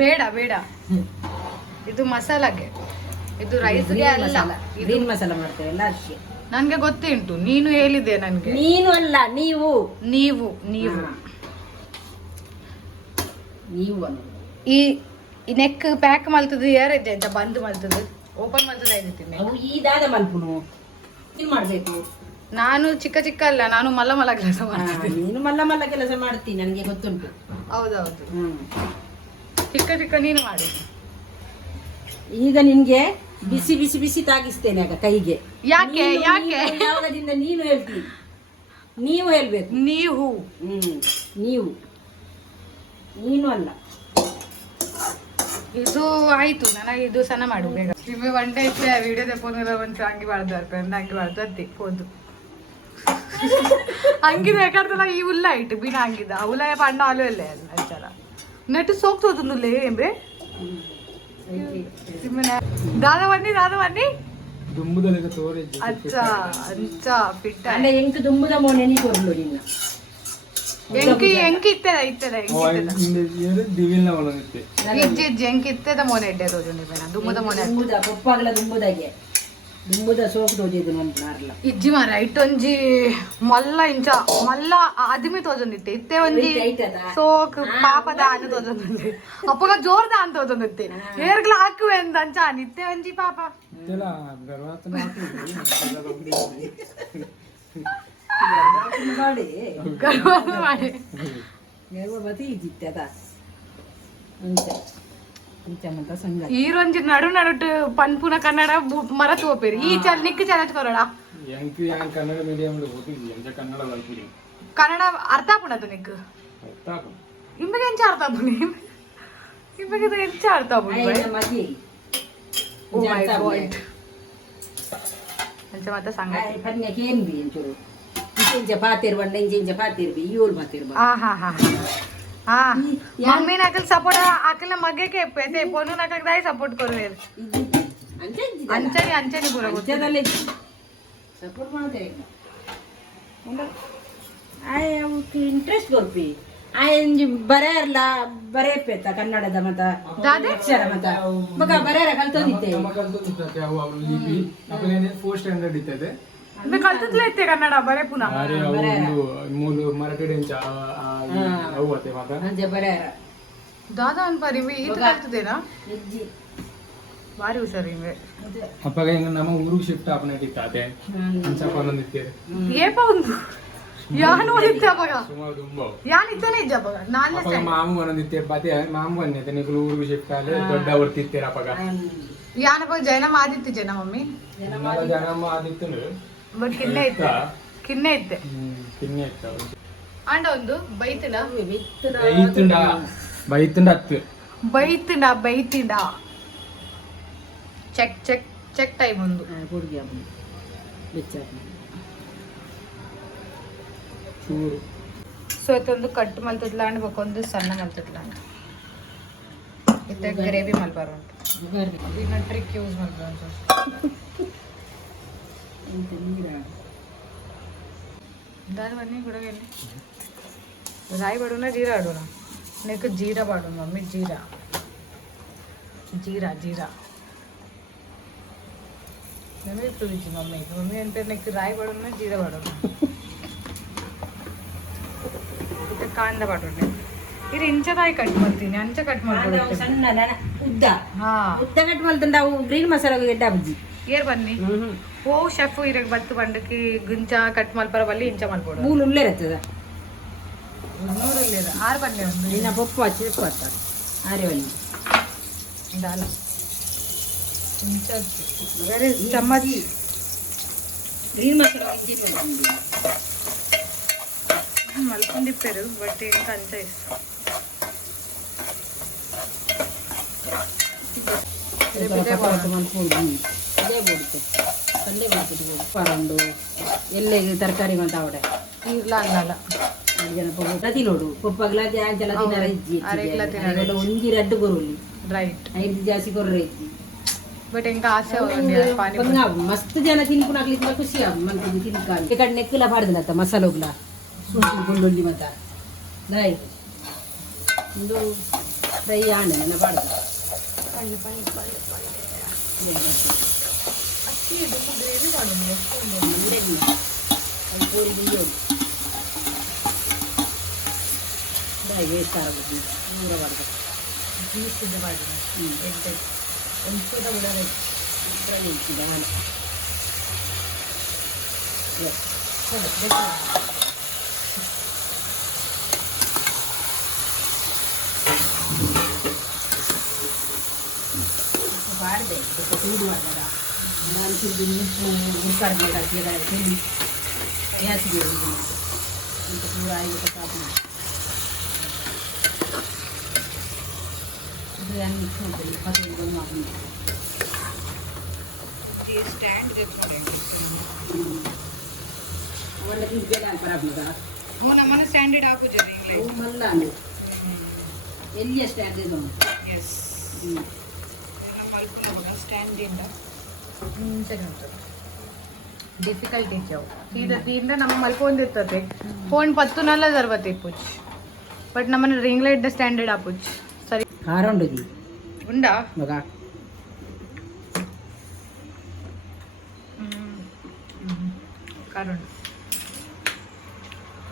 ಬೇಡ ಬೇಡ ಇದು ಮಸಾಲಾಗೆ ಇದು ರೈಸ್ಗೆ ಅಲ್ಲ ಗ್ರೀನ್ ಮಸಾಲ ಮಾಡ್ತೇವೆ ಎಲ್ಲ ಅದಕ್ಕೆ ನನ್ಗೆ ಗೊತ್ತುಂಟು ನೀನು ಹೇಳಿದೆ ನನ್ಗೆ ನೀನು ಅಲ್ಲ ನೀವು ನೀವು ನೀವು ನೀವು ಅನ್ನೋದು ಈ ನೆಕ್ ಪ್ಯಾಕ್ ಮಲ್ತದ್ದು ಯಾರಿದ್ದೆ ಅಂತ ಬಂದು ಮಲ್ತದ್ದು ಓಪನ್ ಮಲ್ತದ ಆಗಿರ್ತೀನಿ ಅವು ಈ ದಾದ ಮಲ್ಪುನು ಏನು ಮಾಡಬೇಕು ನಾನು ಚಿಕ್ಕ ಚಿಕ್ಕ ಅಲ್ಲ ನಾನು ಮಲ್ಲ ಮಲ್ಲ ಕೆಲಸ ಮಾಡ್ತೀನಿ ನೀನು ಮಲ್ಲ ಮಲ್ಲ ಕೆಲಸ ಮಾಡ್ತೀನಿ ನನಗೆ ಗೊತ್ತುಂಟು ಹೌದೌದು ಚಿಕ್ಕ ಚಿಕ್ಕ ನೀನು ಮಾಡಿ ಈಗ ನಿನ್ಗೆ ಬಿಸಿ ಬಿಸಿ ಬಿಸಿ ತಾಗಿಸ್ತೇನೆ ಆಗ ಕೈಗೆ ಯಾಕೆ ಯಾಕೆ ಯಾವಾಗದಿಂದ ನೀನು ಹೇಳ್ತೀನಿ ನೀವು ಹೇಳ್ಬೇಕು ನೀವು ನೀವು ನೀನು ಅಲ್ಲ ಇದು ಆಯ್ತು ನನಗೆ ಇದು ಸಣ್ಣ ಮಾಡು ಬೇಗ ನಿಮಗೆ ಒಂಟೆ ಇತ್ತೆ ವಿಡಿಯೋ ತೆಪ್ಪೊಂದು ಒಂದು ಅಂಗಿ ಬಾಳ್ದು ಅಂಗಿ ಬಾಳ್ದು ಅತ್ತಿ ಹೋದು ಅಂಗಿ ಬೇಕಾಡ್ತಲ್ಲ ಈ ಉಲ್ಲ ಇಟ್ಟು ಬಿನ ಅಂಗಿದ ಉಲ್ಲ ಪಂಡ ಆಲು ಅಲ್ಲೇ ಅಲ್ಲ ಅಂಚಲ ನೆಟ್ಟು ಸೋಕ್ತೋದುಲ್ಲೇ ಏನ್ರಿ ದಾದ ಬನ್ನಿ ಅಚ್ಚ ಅಂಚ ಫಿಟ್ ಅಂದ್ರೆ ಎಂಕ್ ದುಂಬುದ ಮೋನೆ ನೀ ಕೊರ್ಲು ನಿನ್ನ ಎಂಕಿ ಇತ್ತದ ಎಂಕಿ ಇತ್ತದ ಮೋನೆ ಇಡ್ಡೆ ರೋಜು ನೀವೇನ ದುಮ್ಮದ ಮೋನೆ ಪಪ್ಪಾಗಲ ದುಂಬುದಾಗೆ ದುಂಬುದ ಸೋಕು ತೋಜೆದು ನಂಪನಾರ್ಲ ಇಜ್ಜಿ ಮಾರ ಇಟ್ಟೊಂಜಿ ಮಲ್ಲ ಇಂಚ ಮಲ್ಲ ಆದಿಮಿ ತೋಜೊಂದಿತ್ತೆ ಇತ್ತೆ ಒಂಜಿ ಸೋಕ್ ಪಾಪದ ಆನೆ ತೋಜೊಂದಿತ್ತೆ ಅಪ್ಪಗ ಜೋರ್ದ ಅಂತ ತೋಜೊಂದಿತ್ತೆ ಏರ್ಗ್ಲ ಹಾಕುವೆ ಅಂತ ಅಂಚ ನಿತ್ತೆ ಒಂಜಿ ಪಾಪ ಮಾಡಿ ಈರೊಂಜಿ ನಡು ನಡುಟ್ ಪನ್ಪುನ ಕನ್ನಡ ಮರತು ಹೋಗ್ಬೇರಿ ಈ ಚಲ್ ನಿಕ್ ಚಾಲೆಂಜ್ ಕೊರೋಡ ಕನ್ನಡ ಅರ್ಥ ಆಪುಣದು ನಿಕ್ ಇಮ್ಮಗೆ ಎಂಚ ಅರ್ಥ ಆಪುಣಿ ಇಮ್ಮಗೆ ಎಂಚ ಅರ್ಥ ಆಪುಣಿ ಎಂಚ ಮತ್ತೆ ಸಂಗತಿ ಪಾತಿರ್ ಬಂಡ ಇಂಚ ಪಾತಿರ್ಬಿ ಇವ್ರು ಪಾತಿರ್ಬ हा मम्मी नाकल सपोर्ट आकल मगे के ते पोनू नाकल दाई सपोर्ट करू अंचनी अंचनी पूरा ಅಂಚದಲ್ಲಿ ಸಪೋರ್ಟ್ ಮಾಡ್ದೆ ಆಯ್ ಅವಕ್ಕೆ ಇಂಟ್ರೆಸ್ಟ್ ಬರ್ಪಿ ಆಯ್ ಬರೆಯಲ್ಲ ಬರೆಯಪ್ಪೆತ್ತ ಕನ್ನಡದ ಮತ ಅಕ್ಷರ ಮತ ಮಗ ಬರೆಯರ ಕಲ್ತೋದಿತ್ತೆ मी कळतच येते कन्नड बरे पुन्हा ಅಂಚೆ ಬರೆಯರ दादा अनपरी मी इथं कळतते ना भारी हुशार आहे ಅಪ್ಪಾಗ ಹಿಂಗ ನಮ್ಮ ಊರಿಗೆ ಶಿಫ್ಟ್ आपणाते ये पाहून यान ओळखते बघा ಸುಮಾರು ತುಂಬ यान इथं नाही जा बघा नाल ಅಪ್ಪಾಗ ಮಾಮು ಅನ್ನೋದಿತ್ತೆ ಬಾತಿ ಮಾಮು ಅನ್ನೈತೆ ನೀವು ಊರಿಗೆ ಶಿಫ್ಟ್ ಆದ್ರೆ ದೊಡ್ಡ ವರ್ತಿರ್ತೀರ ಅಪ್ಪಾಗ यान पण जैना आदित्य जैना मम्मी ಜನಮ್ಮ ಆದಿತ್ತು बट किन्ने इत्ते किन्ने इत्ते ಕಿನ್ನೆ ಇತ್ತು ಅಂಡ ಒಂದು ಬೈತಿನ ಬೈತುಂಡ ಹತ್ತು ಬೈತಿಂಡ ಚೆಕ್ ಚೆಕ್ ಚೆಕ್ ಟೈಮ್ ಒಂದು ಹುಡುಗಿ ಬೆಚ್ಚ ಚೂರು ಸೊ ಇದೊಂದು ಕಟ್ ಮಲ್ತದ್ಲ ಅಂಡ್ ಬಕ್ಕೊಂದು ಸಣ್ಣ ಮಲ್ತದ್ಲ ಅಂಡ್ ಇತ್ತೆ ಗ್ರೇವಿ ಮಲ್ಬಾರ ಉಂಟು ಇದನ್ನ ಟ್ರಿಕ್ ಯೂಸ್ ಮಾಡ್ಬಾರ ಎಂತ ನೀರ दाल बनी गुड़ राई बाड़ू ना जीरा आडू ना नेक जीरा बाड़ू मम्मी जीरा जीरा जीरा मैंने पूछी मम्मी मम्मी अंटे नेक राई बाड़ू ना जीरा बाड़ू इते कांदा बाड़ू ने ಇದು ಇಂಚದಾಗಿ ಕಟ್ ಮಾಡ್ತೀನಿ ಅಂಚೆ ಕಟ್ ಮಾಡ್ತೀನಿ ಸಣ್ಣ ಉದ್ದ ಹಾ ಉದ್ದ ಕಟ್ ಮಾಡ್ತಂಡ ಅವು ಗ್ರೀನ್ ಮಸಾಲ ಗೆಡ್ಡ ಬಜ್ಜಿ ಏರ್ ಬನ್ನಿ ಓ ಶೆಫ್ ಇರಕ್ಕೆ ಬತ್ತು ಬಂಡಕ್ಕೆ ಗುಂಚ ಕಟ್ ಮಲ್ಪರ ಬಲ್ಲಿ ಇಂಚ ಮಲ್ಪೋಡು ಮೂಲು ಉಳ್ಳೆ ಇರ್ತದ ನೂರಿಲ್ಲ ಆರು ಬನ್ನಿ ಒಂದು ಇನ್ನ ಪಪ್ಪು ಹಚ್ಚಿ ಹಾಕ್ತಾರೆ ಆರೆ ಬನ್ನಿ ದಾಲ ಇಂಚ ಬೇರೆ ಚಮ್ಮಚ್ ಗ್ರೀನ್ ಮಸಾಲ మలుపుండిప్పారు బట్ ఇంకా అంతే ఇస్తాం ಇದೇ ಬೋಡುತ್ತೆ ಸಂಡೆ ಮಾಡ್ತಿದ್ವಿ ಪರಂಡು ಎಲ್ಲೆಗೆ ತರಕಾರಿ ಮಾತಾವಡೆ ಇಲ್ಲ ಅನ್ನಲ್ಲ ಜನ ಪ್ರತಿ ನೋಡು ಪಪ್ಪಗ್ಲ ಜಲ ತಿನ್ನರ ಇಜ್ಜಿ ಒಂಜಿ ರಡ್ಡು ಕೊರುಲಿ ರೈಟ್ ಐದು ಜಾಸ್ತಿ ಕೊರ್ರೆ ಇಜ್ಜಿ ಬಟ್ ఇంకా ಆಸೆ ಮಸ್ತ್ ಜನ ತಿನ್ಪುನಾಗ್ಲಿಕ್ಕೆ ಖುಷಿ ಮಂತ್ರಿ ತಿನ್ಕಾಲಿ ಈ ಕಡೆ ನೆಕ್ಕಿಲ್ಲ ಬಾರ್ದಿಲ್ಲ ಮಸಾಲೋಗ್ಲ ಸುಟ್ಟು ಗುಂಡುಳ್ಳಿ ಮತ್ತ ದಾಯ್ ಒಂದು ಫ್ರೈ ಆಣೆ ನನ್ನ ಬಾರ್ದು ಗ್ರೇವಿ ವೇಸ್ಟ್ ಆಗುತ್ತೆ ನೂರ ಬಾರ್ದು ಜ್ಯೂಸ್ ಮಾಡಿ ಒಂಚೂರ ಬಿಡೋದು ಬಾರ್ದೆ ಚೂಡು ಮಾಡ್ದಾಗ ನಾನು ಚೂರು ಮುರ್ಕಾಡ್ಗೆ ಹಾಕಿದ ಗ್ಯಾಸ್ಗೆ ಇಂಥ ಪೂರ ಆಯ್ತು ಕಾಪು ಇದು ನಾನು ಮಿಕ್ಸ್ ಮಾಡ್ತೀನಿ 25 ಮಾಡಿ ಸ್ಟ್ಯಾಂಡ್ ಅವನ್ನ ತಿಂದ್ಬೇಡ ಪರಬ್ನದ ಹ್ಞೂ ನಮ್ಮನ್ನ ಸ್ಟ್ಯಾಂಡರ್ಡ್ ಹಾಕು ಜನ ಅವು ಮಲ್ಲ ಅಂದು ಎಲ್ಲಿಯ ಸ್ಟ್ಯಾಂಡ್ ಇದು ಎಸ್ ಮಲ್ಪುನ ಬघा ಸ್ಟ್ಯಾಂಡಿಂದ ಸರಿ ಉಂಟು ಡಿಫಿಕಲ್ಟ್ ಇದ್ದಾವು ಇದರಿಂದ ನಮ್ಮ ಮಲ್ಕೊಂಡಿರ್ತದೆ ಫೋನ್ ಪತ್ತುನಲ್ಲ ಜರ್ವತ್ತೆ ಪುಚ್ ಬಟ್ ನಮ್ಮನ್ನ ರಿಂಗ್ ಲೈಟ್ ದ ಸ್ಟ್ಯಾಂಡರ್ಡ್ ಆಪುಚ್ ಸರಿ ಖಾರ ಉಂಡದಿ ಉಂಡಾ ಮಗ ಕಾರುಂಡು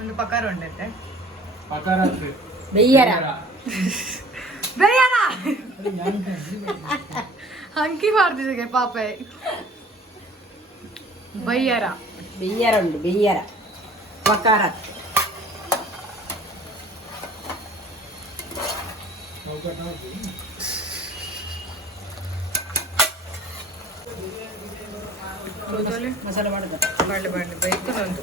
ಒಂದು ಪಕಾರ ಉಂಡೈತೆ ಬೆಯ್ಯರ ಬೇಯಣ ಅಂಕಿ ಮಾಡ್ತಿದ್ದೆ ಪಾಪೆ ಬಯ್ಯರ ಬೆಯ್ಯರ ಉಂಡು ಬೆಯ್ಯರ ವಕಾರ ಮಸಾಲೆ ಮಾಡುದ ಬಾಳೆ ಬಾಳೆ ಬೈತು ನಂದು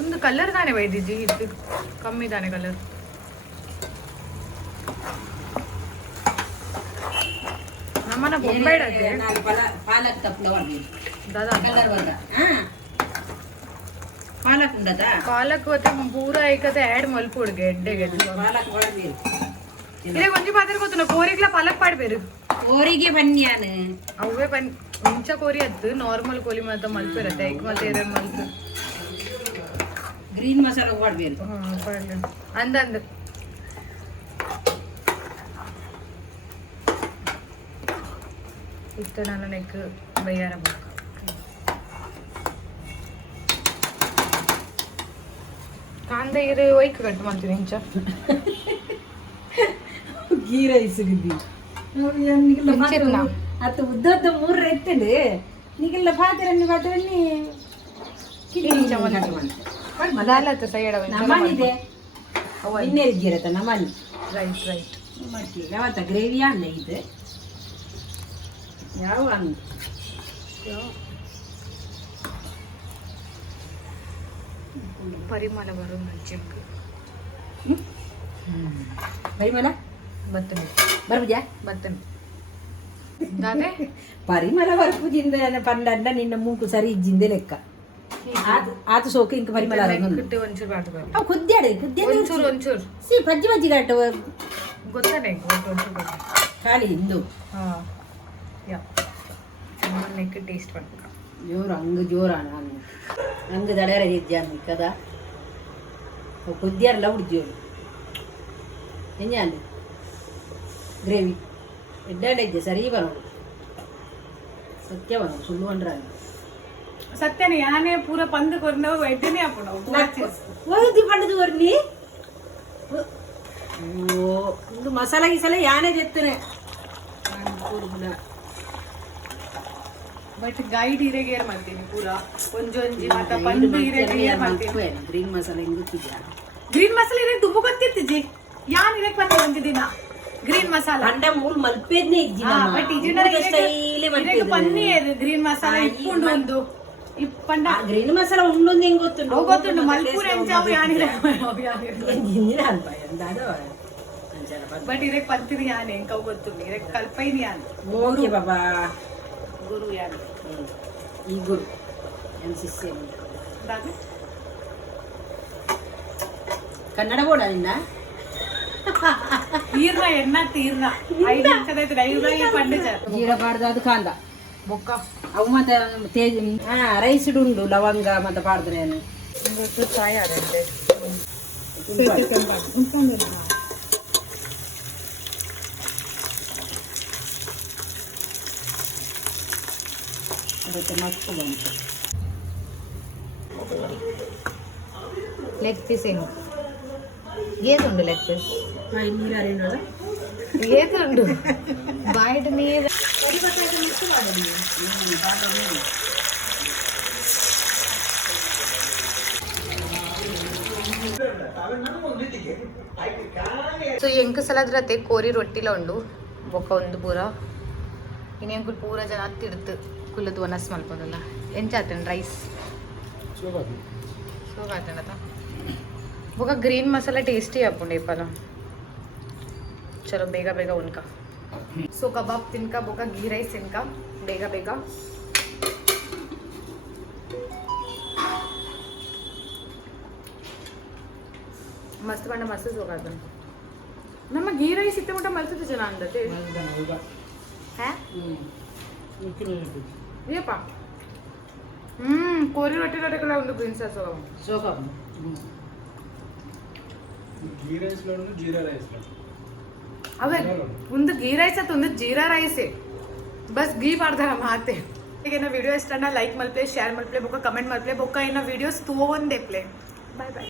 ಒಂದು ಕಲರ್ ತಾನೆ ಬೈದಿಜ್ಜಿ ಇದು ಕಮ್ಮಿ ತಾನೆ ಕಲರ್ ನಮ್ಮನ್ನ ಬೊಂಬೆ ಇಡತ್ತೆ ಪಾಲಕ್ ತಪ್ಪಲ ಬರ್ಲಿ ದಾದಾ ಕಲರ್ ಬಂದ ಪಾಲಕ್ ಉಂಡದ ಪಾಲಕ್ ಮತ್ತೆ ಪೂರ ಐಕತೆ ಆ್ಯಡ್ ಮಲ್ಪುಡ್ಗೆ ಎಡ್ಡೆಗೆ ಪಾಲಕ್ ಒಳಗೆ ಇದೇ ಒಂಜಿ ಪಾತ್ರ ಗೊತ್ತು ಕೋರಿಗ್ಲ ಪಾಲಕ್ ಪಾಡ್ಬೇರು ಕೋರಿಗೆ ಬನ್ಯಾನು ಅವೇ ಮುಂಚ ಕೋರಿ ಅದ್ದು ನಾರ್ಮಲ್ ಕೋಳಿ ಮಾತ್ರ ಮಲ್ಪಿರತ್ತೆ ಈಗ ಮತ್ತೆ ಎರಡು ಮಲ್ಪು ಗ್ರೀನ್ ಮಸಾಲ ಮಾಡ್ಬೇಕು ಅಂದಂದು ಇಷ್ಟ ನಾನು ನೆಕ್ ಬೈಯಾರ ಬೇಕು ಕಾಂದೆ ಇರು ಒಯ್ಕ ಕಟ್ಟು ಮಾಡ್ತೀನಿ ಇಂಚ ಗೀ ರೈಸ್ ಗಿದ್ದಿ ಅದು ಉದ್ದ ಮೂರು ಎತ್ತಂಡು ನೀಗೆಲ್ಲ ಪಾತ್ರೆ ಪಾತ್ರೆಯಲ್ಲಿ ಮದಾಲತ್ತ ಸೈಡ್ ನಮ್ಮನಿದೆ ಇನ್ನೇ ಇದ್ದಿರತ್ತ ನಮ್ಮನಿ ರೈಟ್ ರೈಟ್ ಮಾಡ್ತೀವಿ ಯಾವತ್ತ ಗ್ರೇವಿ ಅನ್ನ ಇದು ಯಾವ ಅನ್ನ ಪರಿಮಳ ಬರೋ ಮಂಚಕ್ಕೆ ಪರಿಮಳ ಬರ್ತನೆ ಬರ್ಬುದ್ಯಾ ಬರ್ತನೆ ಅದೇ ಪರಿಮಳ ಬರ್ಪುಜಿಂದ ಪಂಡ ನಿನ್ನ ಮೂಕು ಸರಿ ಇಜ್ಜಿಂದೆ ಲೆಕ್ಕ ಆತು ಸೋಕು ಇಂಕ ಪರಿಮಳ ಕಿಟ್ಟು ಒಂಚೂರು ಬಾತು ಬರ ಅವು ಕುದ್ಯಾಡು ಒಂಚೂರು ಒಂಚೂರು ಸಿ ಬಜ್ಜಿ ಬಜ್ಜಿ ಗಾಟ ಗೊತ್ತಾನೆ ಒಂಚೂರು ಗೊತ್ತ ಖಾಲಿ ಹಿಂದು ಹಾಂ ಯಾ ನೆಕ್ ಟೇಸ್ಟ್ ಮಾಡ್ಬೇಕು ಜೋರು ಹಂಗೆ ಜೋರಾನ ಹಂಗೆ ದಡ್ಯಾರ ಇದ್ದಾನು ಕದ ಕುದ್ಯಾರಲ್ಲ ಉಡ್ಜೋರು ಹೆಂಜಾನು ಗ್ರೇವಿ ಎಡ್ಡಾಡಿದ್ದೆ ಸರಿ ಬರೋದು ಸತ್ಯ ಬರೋದು ಸುಳ್ಳು ಅಂಡ್ರ ಸತ್ಯನೇ ಯಾನೇ ಪೂರ ಪಂದು ಕೊರ್ನವು ಎಡ್ಡನೇ ಹಾಕೊಂಡು ಹೋಗಿ ಪಂಡದು ಬರ್ಲಿ ಓ ಇದು ಮಸಾಲ ಗಿಸಾಲ ಯಾನೇ ತೆತ್ತನೆ ಬಟ್ ಗೈಡ್ ಹಿರೇಗೆ ಏರ್ ಮಾಡ್ತೀನಿ ಪೂರ ಒಂಜೊಂಜಿ ಮತ್ತ ಪಂದು ಹಿರೇಗೆ ಏರ್ ಮಾಡ್ತೀನಿ ಗ್ರೀನ್ ಮಸಾಲ ಹೆಂಗ್ ಗೊತ್ತಿದ್ಯಾ ಗ್ರೀನ್ ಮಸಾಲೆ ಹಿರೇಗೆ ದುಬ್ಬ ಗೊತ್ತಿತ್ತಿಜಿ ಯಾನ್ ಹಿರೇಗೆ ಬಂದ ಒಂದಿನ ಗ್ರೀನ್ ಮಸಾಲ ಅಂಡ ಮೂಲ್ ಮಲ್ಪೇದ್ನೇ ಇದ್ದಿನ ಬಟ್ ಇಜಿನ ಪನ್ನಿ ಗ್ರೀನ್ ಮಸಾಲ ಇಟ್ಕೊಂಡು ಒಂದು ಇಪ್ಪಂಡ ಗ್ರೀನ್ ಮಸಾಲ ಉಂಡೊಂದು ಹೆಂಗ್ ಗೊತ್ತುಂಡು ಗೊತ್ತುಂಡು ಮಲ್ಪೂರ್ ಎಂಚಾವು ಯಾನ್ ಹಿಂದಿನ ಅಲ್ಪ ಎಂದಾದ ಬಟ್ ಹಿರೇಗೆ ಪಂತಿರಿ ಯಾನ್ ಹೆಂಗ್ ಅವು ಗೊತ್ತುಂಡು ಹಿರೇಗೆ ಕಲ್ಪೈನಿ ಯಾನ್ ಓಕೆ ಬಾಬಾ ಗುರು ಯಾನ್ ಈ ಗುರು ಎನ್ ಶಿಷ್ಯ ಕನ್ನಡ ಬೋಡ ನಿನ್ನ ತೀರ್ನ ಎಣ್ಣ ತೀರ್ನ 5 ನಿಮಿಷದೈತೆ ಐದು ಪಂಡಿತ ಜೀರ ಪಾಡ್ದು ಅದು ಕಾಂದ ಬೊಕ್ಕ ಅವು ಮತ್ತೆ ತೇಜ್ ರೈಸ್ ಉಂಡು ಲವಂಗ ಮತ್ತೆ ಪಾಡ್ದ್ರೆ ಚಾಯ್ ಆದಂತೆ ಅದಕ್ಕೆ ಮಸ್ತ್ ಬಂತು ಲೆಗ್ ಪೀಸ್ ಹೆಂಗ್ ಏದುಂಡು ಲೆಗ್ ಪೀಸ್ ನೀರು ಅರಿಯೋಣ ಏದುಂಡು ಬಾಯ್ಡ್ ನೀರು ಸೊ ಎಂಕು ಸಲದ್ರತೆ ಕೋರಿ ರೊಟ್ಟಿಲ ಉಂಡು ಬೊಕ್ಕ ಒಂದು ಪೂರ ಇನ್ನೆಂಕು ಪೂರ ಜನ ತಿಡ್ತು ಕುಲ್ಲದು ಒನಸ್ ಮಲ್ಪದಲ್ಲ ಎಂಚಾತೇನು ರೈಸ್ ಸೋಗಾತೇನತ ಬೊಕ್ಕ ಗ್ರೀನ್ ಮಸಾಲ ಟೇಸ್ಟಿ ಹಾಪುಂಡು ಏಪಲ ಚಲೋ ಬೇಗ ಬೇಗ ಉನ್ಕ ಸೊ ಕಬಾಬ್ ತಿನ್ಕ ಬೊಕ್ಕ ಗೀ ರೈಸ್ ತಿನ್ಕ ಬೇಗ ಬೇಗ ಮಸ್ತ್ ಬಂಡ ಮಸ್ತ್ ಸೋಗಾತ ನಮ್ಮ ಗೀ ರೈಸ್ ಇತ್ತ ಮಟ್ಟ ಮಲ್ಸದ ಜನ ಅಂದತೆ ಹ್ಯಾ ಏಪ್ಪ ಕೋರಿ ರೊಟ್ಟಿ ರೊಟ್ಟಿಗಳ ಒಂದು ಪ್ರಿನ್ಸಸ್ ಸೋಕ ಗೀ ರೈಸ್ లో జీరా రైస్ లో ಅವೇ ಒಂದು ಗೀ ರೈಸ್ ಆಯ್ತು ಒಂದು ಜೀರಾ ರೈಸೇ ಬಸ್ ಗೀ ಮಾಡ್ದಾರ ಮಾತೆ ಈಗ ಏನೋ ವಿಡಿಯೋ ಇಷ್ಟ ಲೈಕ್ ಮಲ್ಪ್ಲೆ ಶೇರ್ ಮಲ್ಪ್ಲೆ ಬೊಕ್ಕ ಕಮೆಂಟ್ ಮಲ್ಪ್ಲೆ ಬೊಕ್ಕ ಏನೋ ವಿಡಿಯೋಸ್ ತೋಂದೆ ಪ್ಲೇ ಬಾಯ್ ಬಾಯ್